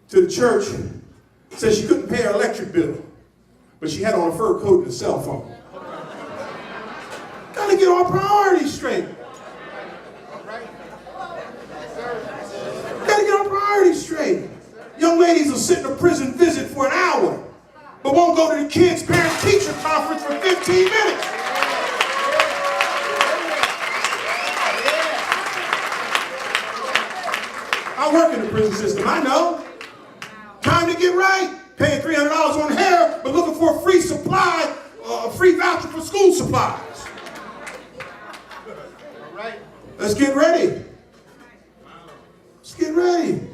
to the church, said she couldn't pay her electric bill. but she had on a fur coat and a cell phone. Gotta get our priorities straight. Gotta get our priorities straight. Young ladies will sit in a prison visit for an hour, but won't go to the kids' parent-teacher conference for 15 minutes. I work in the prison system, I know. Time to get right. Paying $300 on hair, but looking for a free supply, a free voucher for school supplies. Let's get ready. Let's get ready.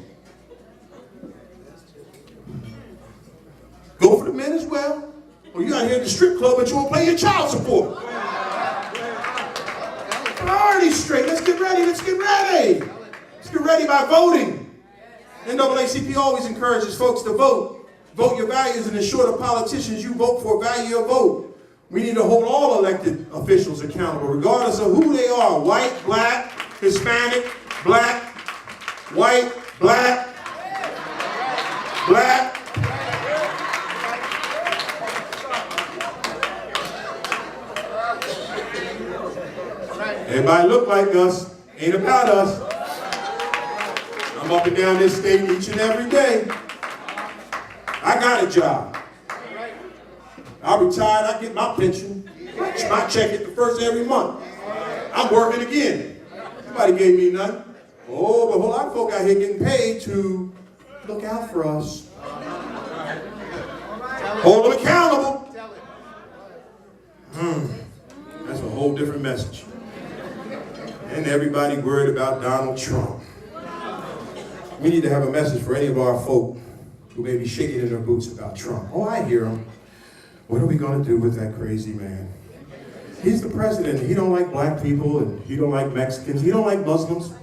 Go for the men as well. Or you out here at the strip club, but you won't pay your child support. Priorities straight. Let's get ready. Let's get ready. Let's get ready by voting. NAACP always encourages folks to vote. Vote your values and ensure the politicians you vote for value your vote. We need to hold all elected officials accountable, regardless of who they are, white, black, Hispanic, black, white, black, black. Everybody look like us, ain't about us. I'm up and down this state each and every day. I got a job. I retired, I get my pension, my check at the first of every month. I'm working again. Nobody gave me nothing. Oh, but a whole lot of folk out here getting paid to look out for us. Hold them accountable. That's a whole different message. And everybody worried about Donald Trump. We need to have a message for any of our folk who may be shaking in their boots about Trump. Oh, I hear them. What are we going to do with that crazy man? He's the president. He don't like black people, and he don't like Mexicans. He don't like Muslims.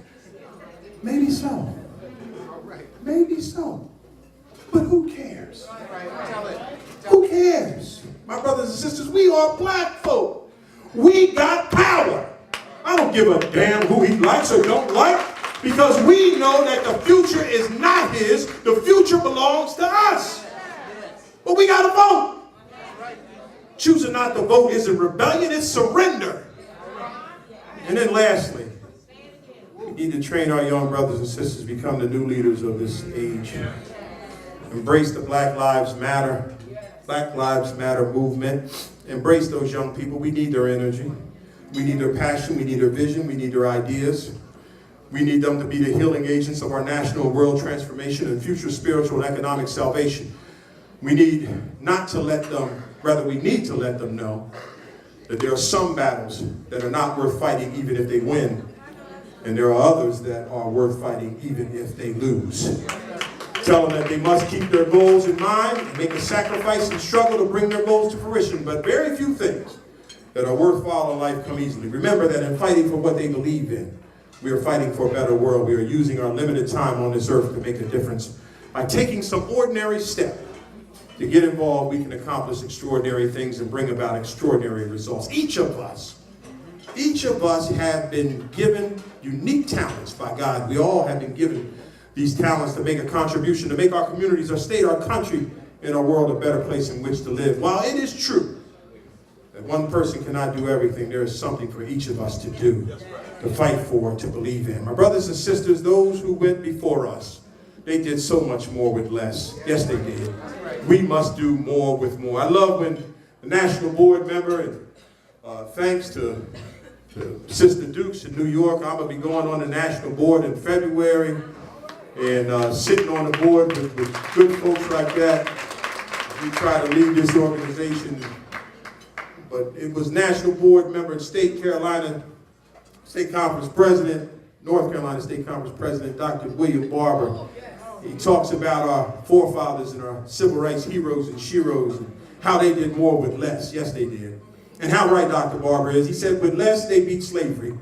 Maybe so. Maybe so. But who cares? Who cares? My brothers and sisters, we are black folk. We got power. I don't give a damn who he likes or don't like, because we know that the future is not his. The future belongs to us. But we got to vote. Choosing not to vote isn't rebellion, it's surrender. And then lastly, we need to train our young brothers and sisters to become the new leaders of this age. Embrace the Black Lives Matter movement. Embrace those young people. We need their energy. We need their passion. We need their vision. We need their ideas. We need them to be the healing agents of our national world transformation and future spiritual and economic salvation. We need not to let them, rather we need to let them know that there are some battles that are not worth fighting even if they win. And there are others that are worth fighting even if they lose. Tell them that they must keep their goals in mind and make a sacrifice and struggle to bring their goals to fruition. But very few things that are worthwhile in life come easily. Remember that in fighting for what they believe in, we are fighting for a better world. We are using our limited time on this earth to make a difference. By taking some ordinary step to get involved, we can accomplish extraordinary things and bring about extraordinary results. Each of us have been given unique talents by God. We all have been given these talents to make a contribution, to make our communities, our state, our country, and our world a better place in which to live. While it is true that one person cannot do everything, there is something for each of us to do, to fight for, to believe in. My brothers and sisters, those who went before us, they did so much more with less. Yes, they did. We must do more with more. I love when the national board member, and thanks to Sister Dukes in New York, I'm going to be going on the national board in February, and sitting on the board with good folks like that. We try to lead this organization. But it was national board member and State Carolina State Conference President, North Carolina State Conference President, Dr. William Barber. He talks about our forefathers and our civil rights heroes and sheroes and how they did more with less. Yes, they did. And how right Dr. Barber is. He said, with less, they beat slavery.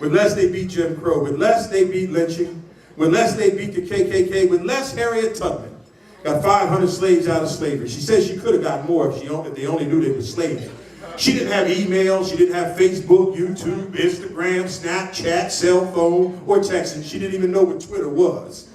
With less, they beat Jim Crow. With less, they beat lynching. With less, they beat the KKK. With less, Harriet Tubman got 500 slaves out of slavery. She said she could have got more if they only knew they were slaves. She didn't have email. She didn't have Facebook, YouTube, Instagram, Snapchat, cell phone, or texting. She didn't even know what Twitter was.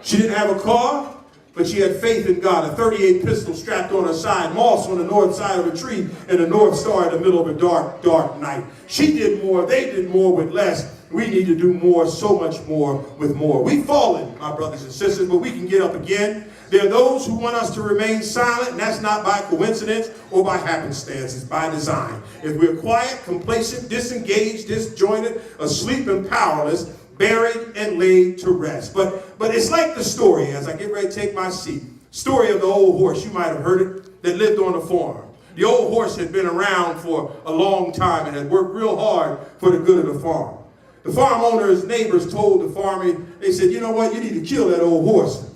She didn't have a car. But she had faith in God. A 38 pistol strapped on her side, moss on the north side of a tree, and a north star in the middle of a dark, dark night. She did more, they did more with less. We need to do more, so much more with more. We've fallen, my brothers and sisters, but we can get up again. There are those who want us to remain silent, and that's not by coincidence or by happenstance. It's by design. If we're quiet, complacent, disengaged, disjointed, asleep and powerless, buried and laid to rest. But it's like the story, as I get ready to take my seat, story of the old horse. You might have heard it, that lived on a farm. The old horse had been around for a long time and had worked real hard for the good of the farm. The farm owner's neighbors told the farmer, they said, you know what, you need to kill that old horse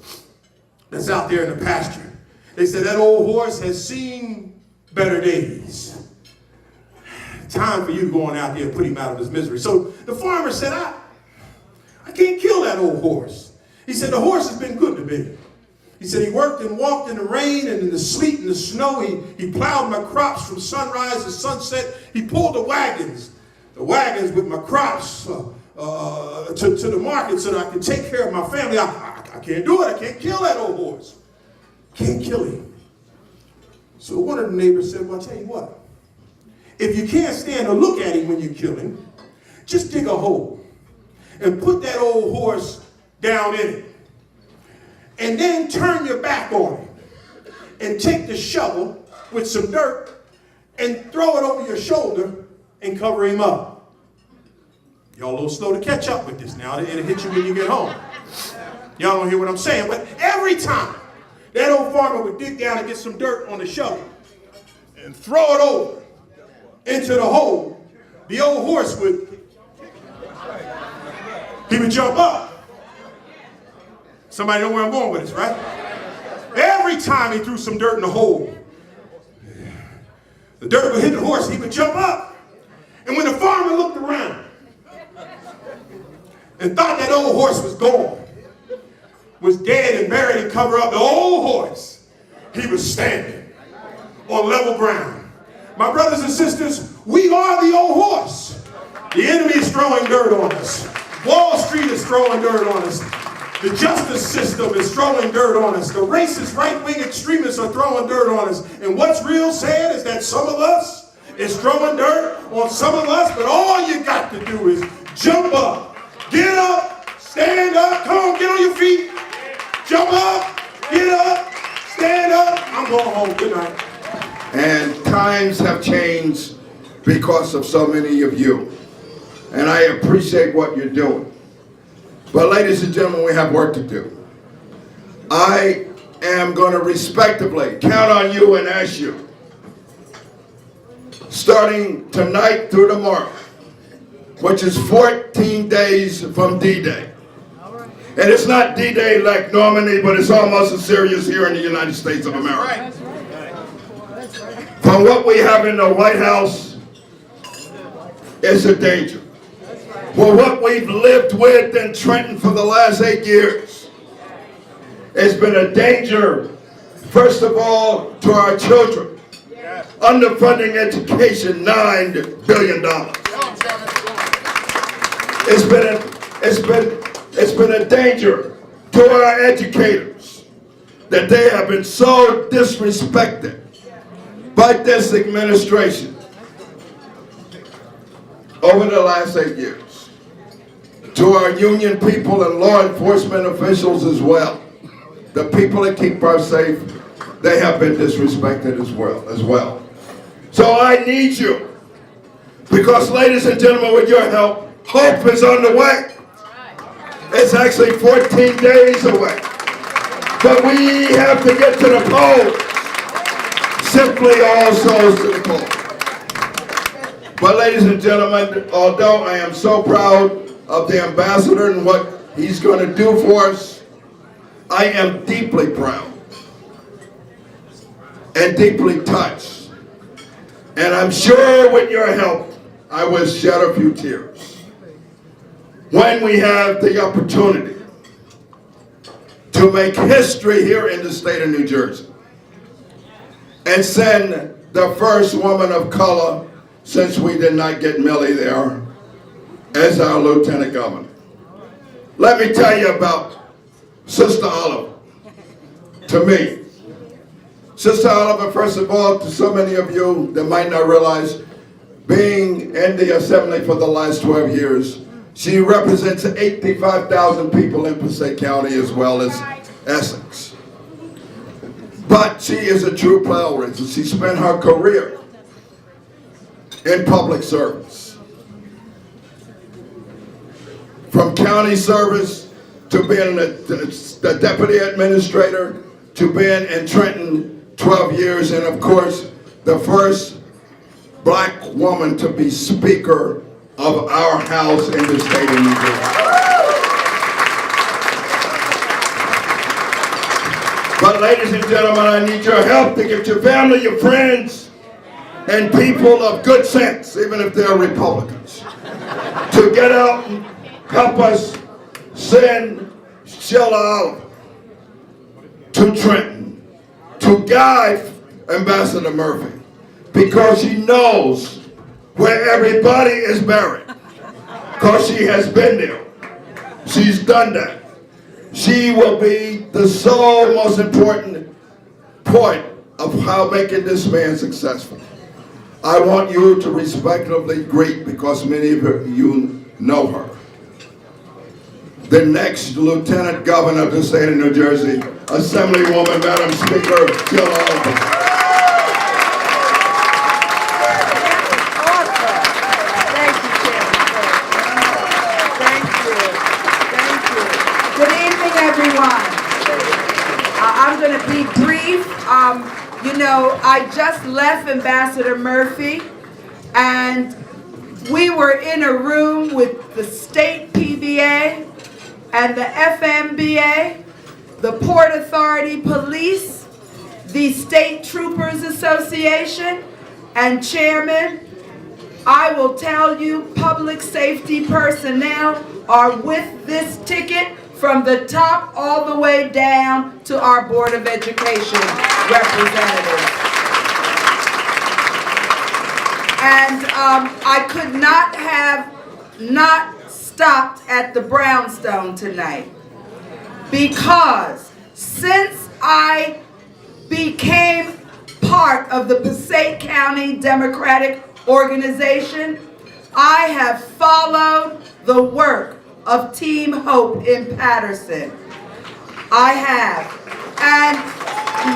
that's out there in the pasture. They said, that old horse has seen better days. Time for you to go on out there and put him out of his misery. So the farmer said, I can't kill that old horse. He said, the horse has been good to me. He said, he worked and walked in the rain and in the sleet and the snow. He plowed my crops from sunrise to sunset. He pulled the wagons with my crops to the market so that I could take care of my family. I can't do it. I can't kill that old horse. Can't kill him. So one of the neighbors said, well, I'll tell you what. If you can't stand to look at him when you kill him, just dig a hole and put that old horse down in it. And then turn your back on him and take the shovel with some dirt and throw it over your shoulder and cover him up. Y'all a little slow to catch up with this now. It'll hit you when you get home. Y'all don't hear what I'm saying. But every time that old farmer would dig down and get some dirt on the shovel and throw it over into the hole, the old horse would jump up. Somebody know where I'm going with this, right? Every time he threw some dirt in the hole, the dirt would hit the horse, he would jump up. And when the farmer looked around and thought that old horse was gone, was dead and buried and covered up, the old horse, he was standing on level ground. My brothers and sisters, we are the old horse. The enemy is throwing dirt on us. Wall Street is throwing dirt on us. The justice system is throwing dirt on us. The racist right-wing extremists are throwing dirt on us. And what's real sad is that some of us is throwing dirt on some of us, but all you got to do is jump up, get up, stand up, come on, get on your feet, jump up, get up, stand up. I'm going home. Good night. And times have changed because of so many of you. And I appreciate what you're doing. But ladies and gentlemen, we have work to do. I am going to respectively count on you and ask you, starting tonight through tomorrow, which is 14 days from D-Day. And it's not D-Day like Normandy, but it's almost as serious here in the United States of America. From what we have in the White House, it's a danger. For what we've lived with in Trenton for the last 8 years, it's been a danger, first of all, to our children. Underfunding education, $9 billion. It's been a danger to our educators that they have been so disrespected by this administration over the last 8 years. To our union people and law enforcement officials as well. The people that keep us safe, they have been disrespected as well. So I need you, because ladies and gentlemen, with your help, hope is on the way. It's actually 14 days away. But we have to get to the polls. Simply all souls to the polls. But ladies and gentlemen, although I am so proud of the ambassador and what he's going to do for us, I am deeply proud and deeply touched. And I'm sure with your help, I will shed a few tears when we have the opportunity to make history here in the state of New Jersey and send the first woman of color, since we did not get Millie there, as our lieutenant governor. Let me tell you about Sister Oliver. to me. Sister Oliver, first of all, to so many of you that might not realize, being in the assembly for the last 12 years, she represents 85,000 people in Passaic County as well as Essex. But she is a true pluralist. She spent her career in public service. From county service to being the deputy administrator to being in Trenton 12 years, and of course, the first black woman to be Speaker of our House in the state of New Jersey. But ladies and gentlemen, I need your help to get your family, your friends, and people of good sense, even if they're Republicans, to get out and help us send Sheila Oliver to Trenton to guide Ambassador Murphy, because she knows where everybody is buried, because she has been there. She's done that. She will be the sole most important point of how making this man successful. I want you to respectfully greet, because many of you know her, the next Lieutenant Governor of the state of New Jersey, Assemblywoman, Madam Speaker, Sheila Oliver. I'm going to be brief. You know, I just left Ambassador Murphy, and we were in a room with the state PBA and the FMBA, the Port Authority Police, the State Troopers Association, and Chairman. I will tell you, public safety personnel are with this ticket from the top all the way down to our Board of Education representatives. And I could not have not stopped at the brownstone tonight, because since I became part of the Passaic County Democratic Organization, I have followed the work of Team Hope in Patterson. I have. And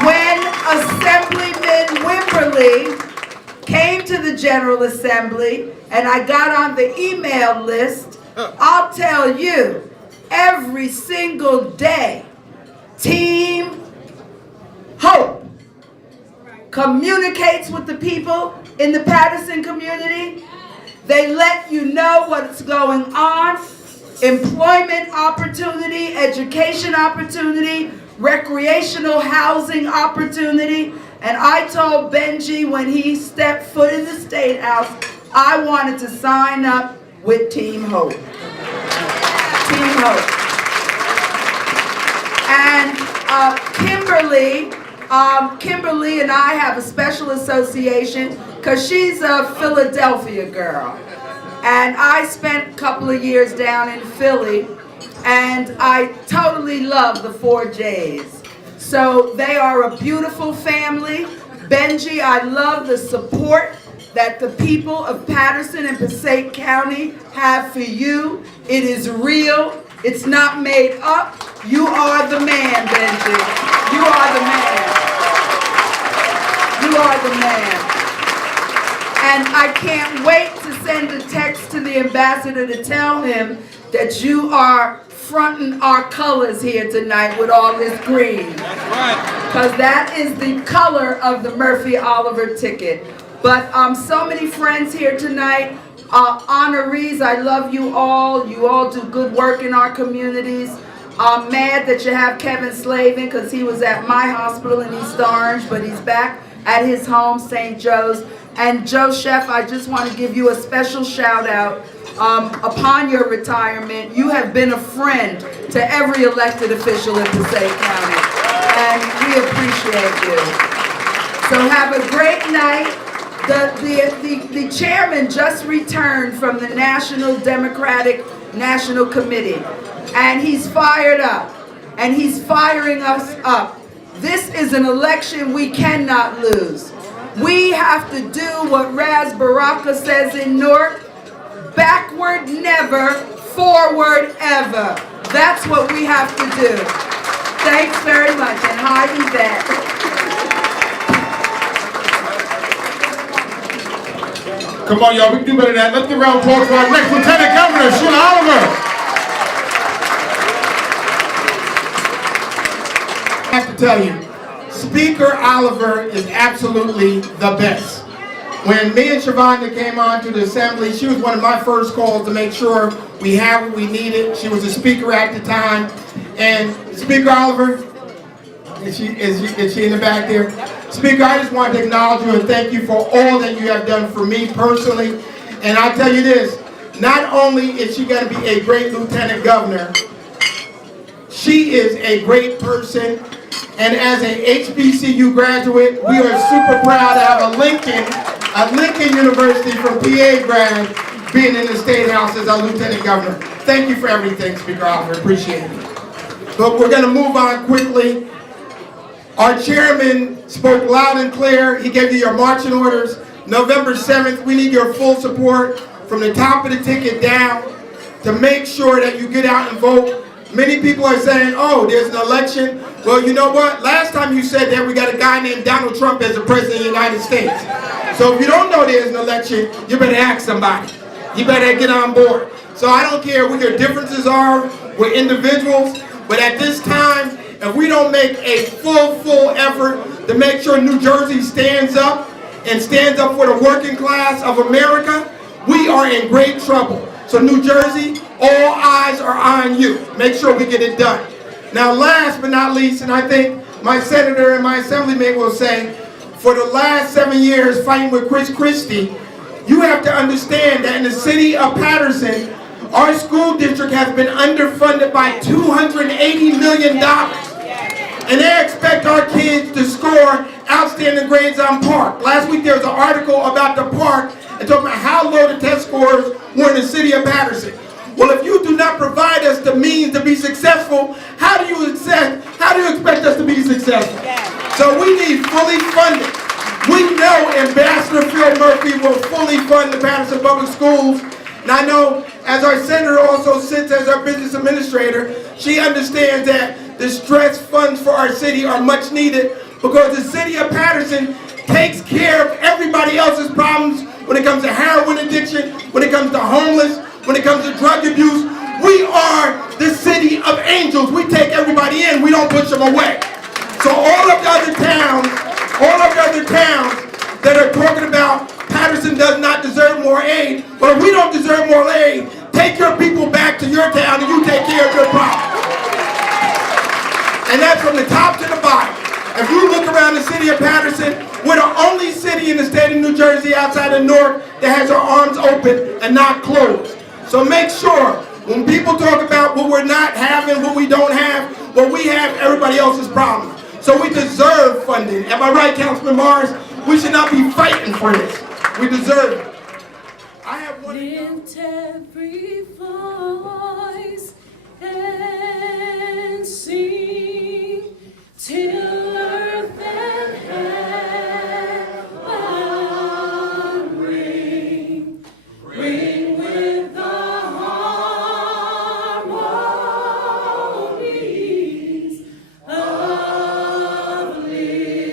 when Assemblyman Wimberly came to the General Assembly and I got on the email list, I'll tell you, every single day, Team Hope communicates with the people in the Patterson community. They let you know what's going on. Employment opportunity, education opportunity, recreational housing opportunity. And I told Benji when he stepped foot in the State House, I wanted to sign up with Team Hope. Team Hope. And Kimberly and I have a special association because she's a Philadelphia girl. And I spent a couple of years down in Philly, and I totally love the 4Js. So they are a beautiful family. Benji, I love the support that the people of Patterson and Passaic County have for you. It is real. It's not made up. You are the man, Benji. You are the man. You are the man. And I can't wait to send a text to the ambassador to tell him that you are fronting our colors here tonight with all this green. That's right. Because that is the color of the Murphy Oliver ticket. But so many friends here tonight. Honorees, I love you all. You all do good work in our communities. I'm mad that you have Kevin Slavin, because he was at my hospital in East Orange, but he's back at his home, St. Joe's. And Joe Chef, I just want to give you a special shout out. Upon your retirement, you have been a friend to every elected official in Passaic County, and we appreciate you. So have a great night. The chairman just returned from the National Democratic National Committee, and he's fired up, and he's firing us up This is an election we cannot lose. We have to do what Raz Baraka says in Newark, backward never, forward ever. That's what we have to do. Thanks very much, and hi, Yvette. Come on, y'all, we can do better than that. Let's give a round of applause for our next Lieutenant Governor, Sheila Oliver. I have to tell you, Speaker Oliver is absolutely the best. When me and Shavonda came on to the Assembly, she was one of my first calls to make sure we have what we needed. She was a speaker at the time. And Speaker Oliver, is she in the back there? Speaker, I just wanted to acknowledge you and thank you for all that you have done for me personally. And I'll tell you this, not only is she going to be a great Lieutenant Governor, she is a great person. And as a HBCU graduate, we are super proud to have a Lincoln University from PA grad being in the State House as our Lieutenant Governor. Thank you for everything, Speaker Oliver. Appreciate it. But we're going to move on quickly. Our chairman spoke loud and clear. He gave you your marching orders. November 7th, we need your full support from the top of the ticket down to make sure that you get out and vote. Many people are saying, oh, there's an election. Well, you know what? Last time you said that, we got a guy named Donald Trump as the President of the United States. So if you don't know there's an election, you better ask somebody. You better get on board. So I don't care what your differences are. We're individuals. But at this time, if we don't make a full effort to make sure New Jersey stands up and stands up for the working class of America, we are in great trouble. So New Jersey, all eyes are on you. Make sure we get it done. Now last but not least, and I think my senator and my assemblyman will say, for the last 7 years fighting with Chris Christie, you have to understand that in the city of Paterson, our school district has been underfunded by $280 million. And they expect our kids to score outstanding grades on Park. Last week there was an article about the Park and talking about how low the test scores were in the city of Paterson. Well, if you do not provide us the means to be successful, how do you expect us to be successful? So we need fully funded. We know Ambassador Phil Murphy will fully fund the Paterson Public Schools. And I know as our senator also sits as our business administrator, she understands that the stress funds for our city are much needed because the city of Paterson takes care of everybody else's problems when it comes to heroin addiction, when it comes to homeless, when it comes to drug abuse. We are the city of angels. We take everybody in, we don't push them away. So all of the other towns that are talking about Paterson does not deserve more aid, well, if we don't deserve more aid, take your people back to your town and you take care of your problems. And that's from the top to the bottom. If you look around the city of Paterson, we're the only city in the state of New Jersey outside of Newark that has our arms open and not closed. So make sure when people talk about what we're not having, what we don't have, what we have, everybody else's problems. So we deserve funding. Am I right, Councilman Morris? We should not be fighting for this. We deserve it. I have one. Lift every voice and sing till earth and heaven ring, ring with the harmonies of liberty.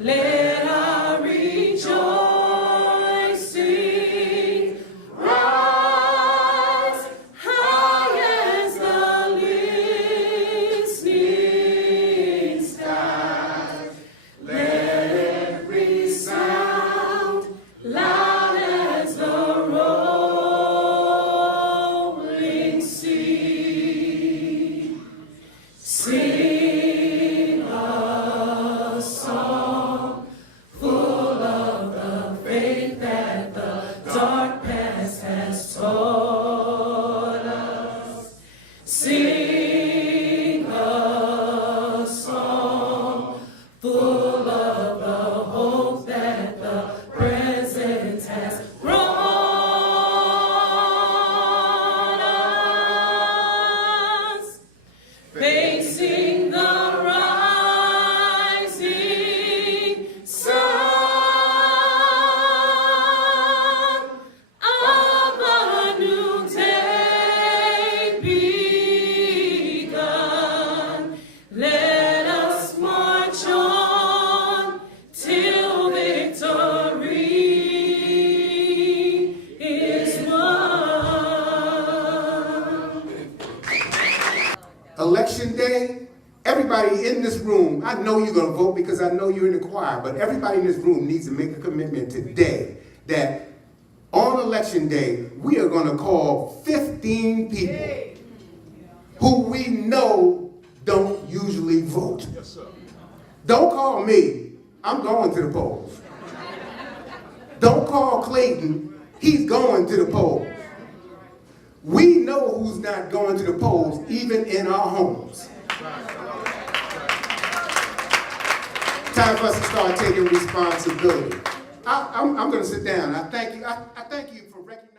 Let our rejoicing rise high as the listening sky. Let every sound loud as the rolling sea. Sing a song full of the faith that the dark past has taught us. Sing a song full of the hope that the present has brought us. I know you're going to vote because I know you're in the choir, but everybody in this room needs to make a commitment today that on election day, we are going to call 15 people who we know don't usually vote. Don't call me. I'm going to the polls. Don't call Clayton. He's going to the polls. We know who's not going to the polls, even in our homes. Time for us to start taking responsibility. I'm going to sit down. I thank you for recognizing.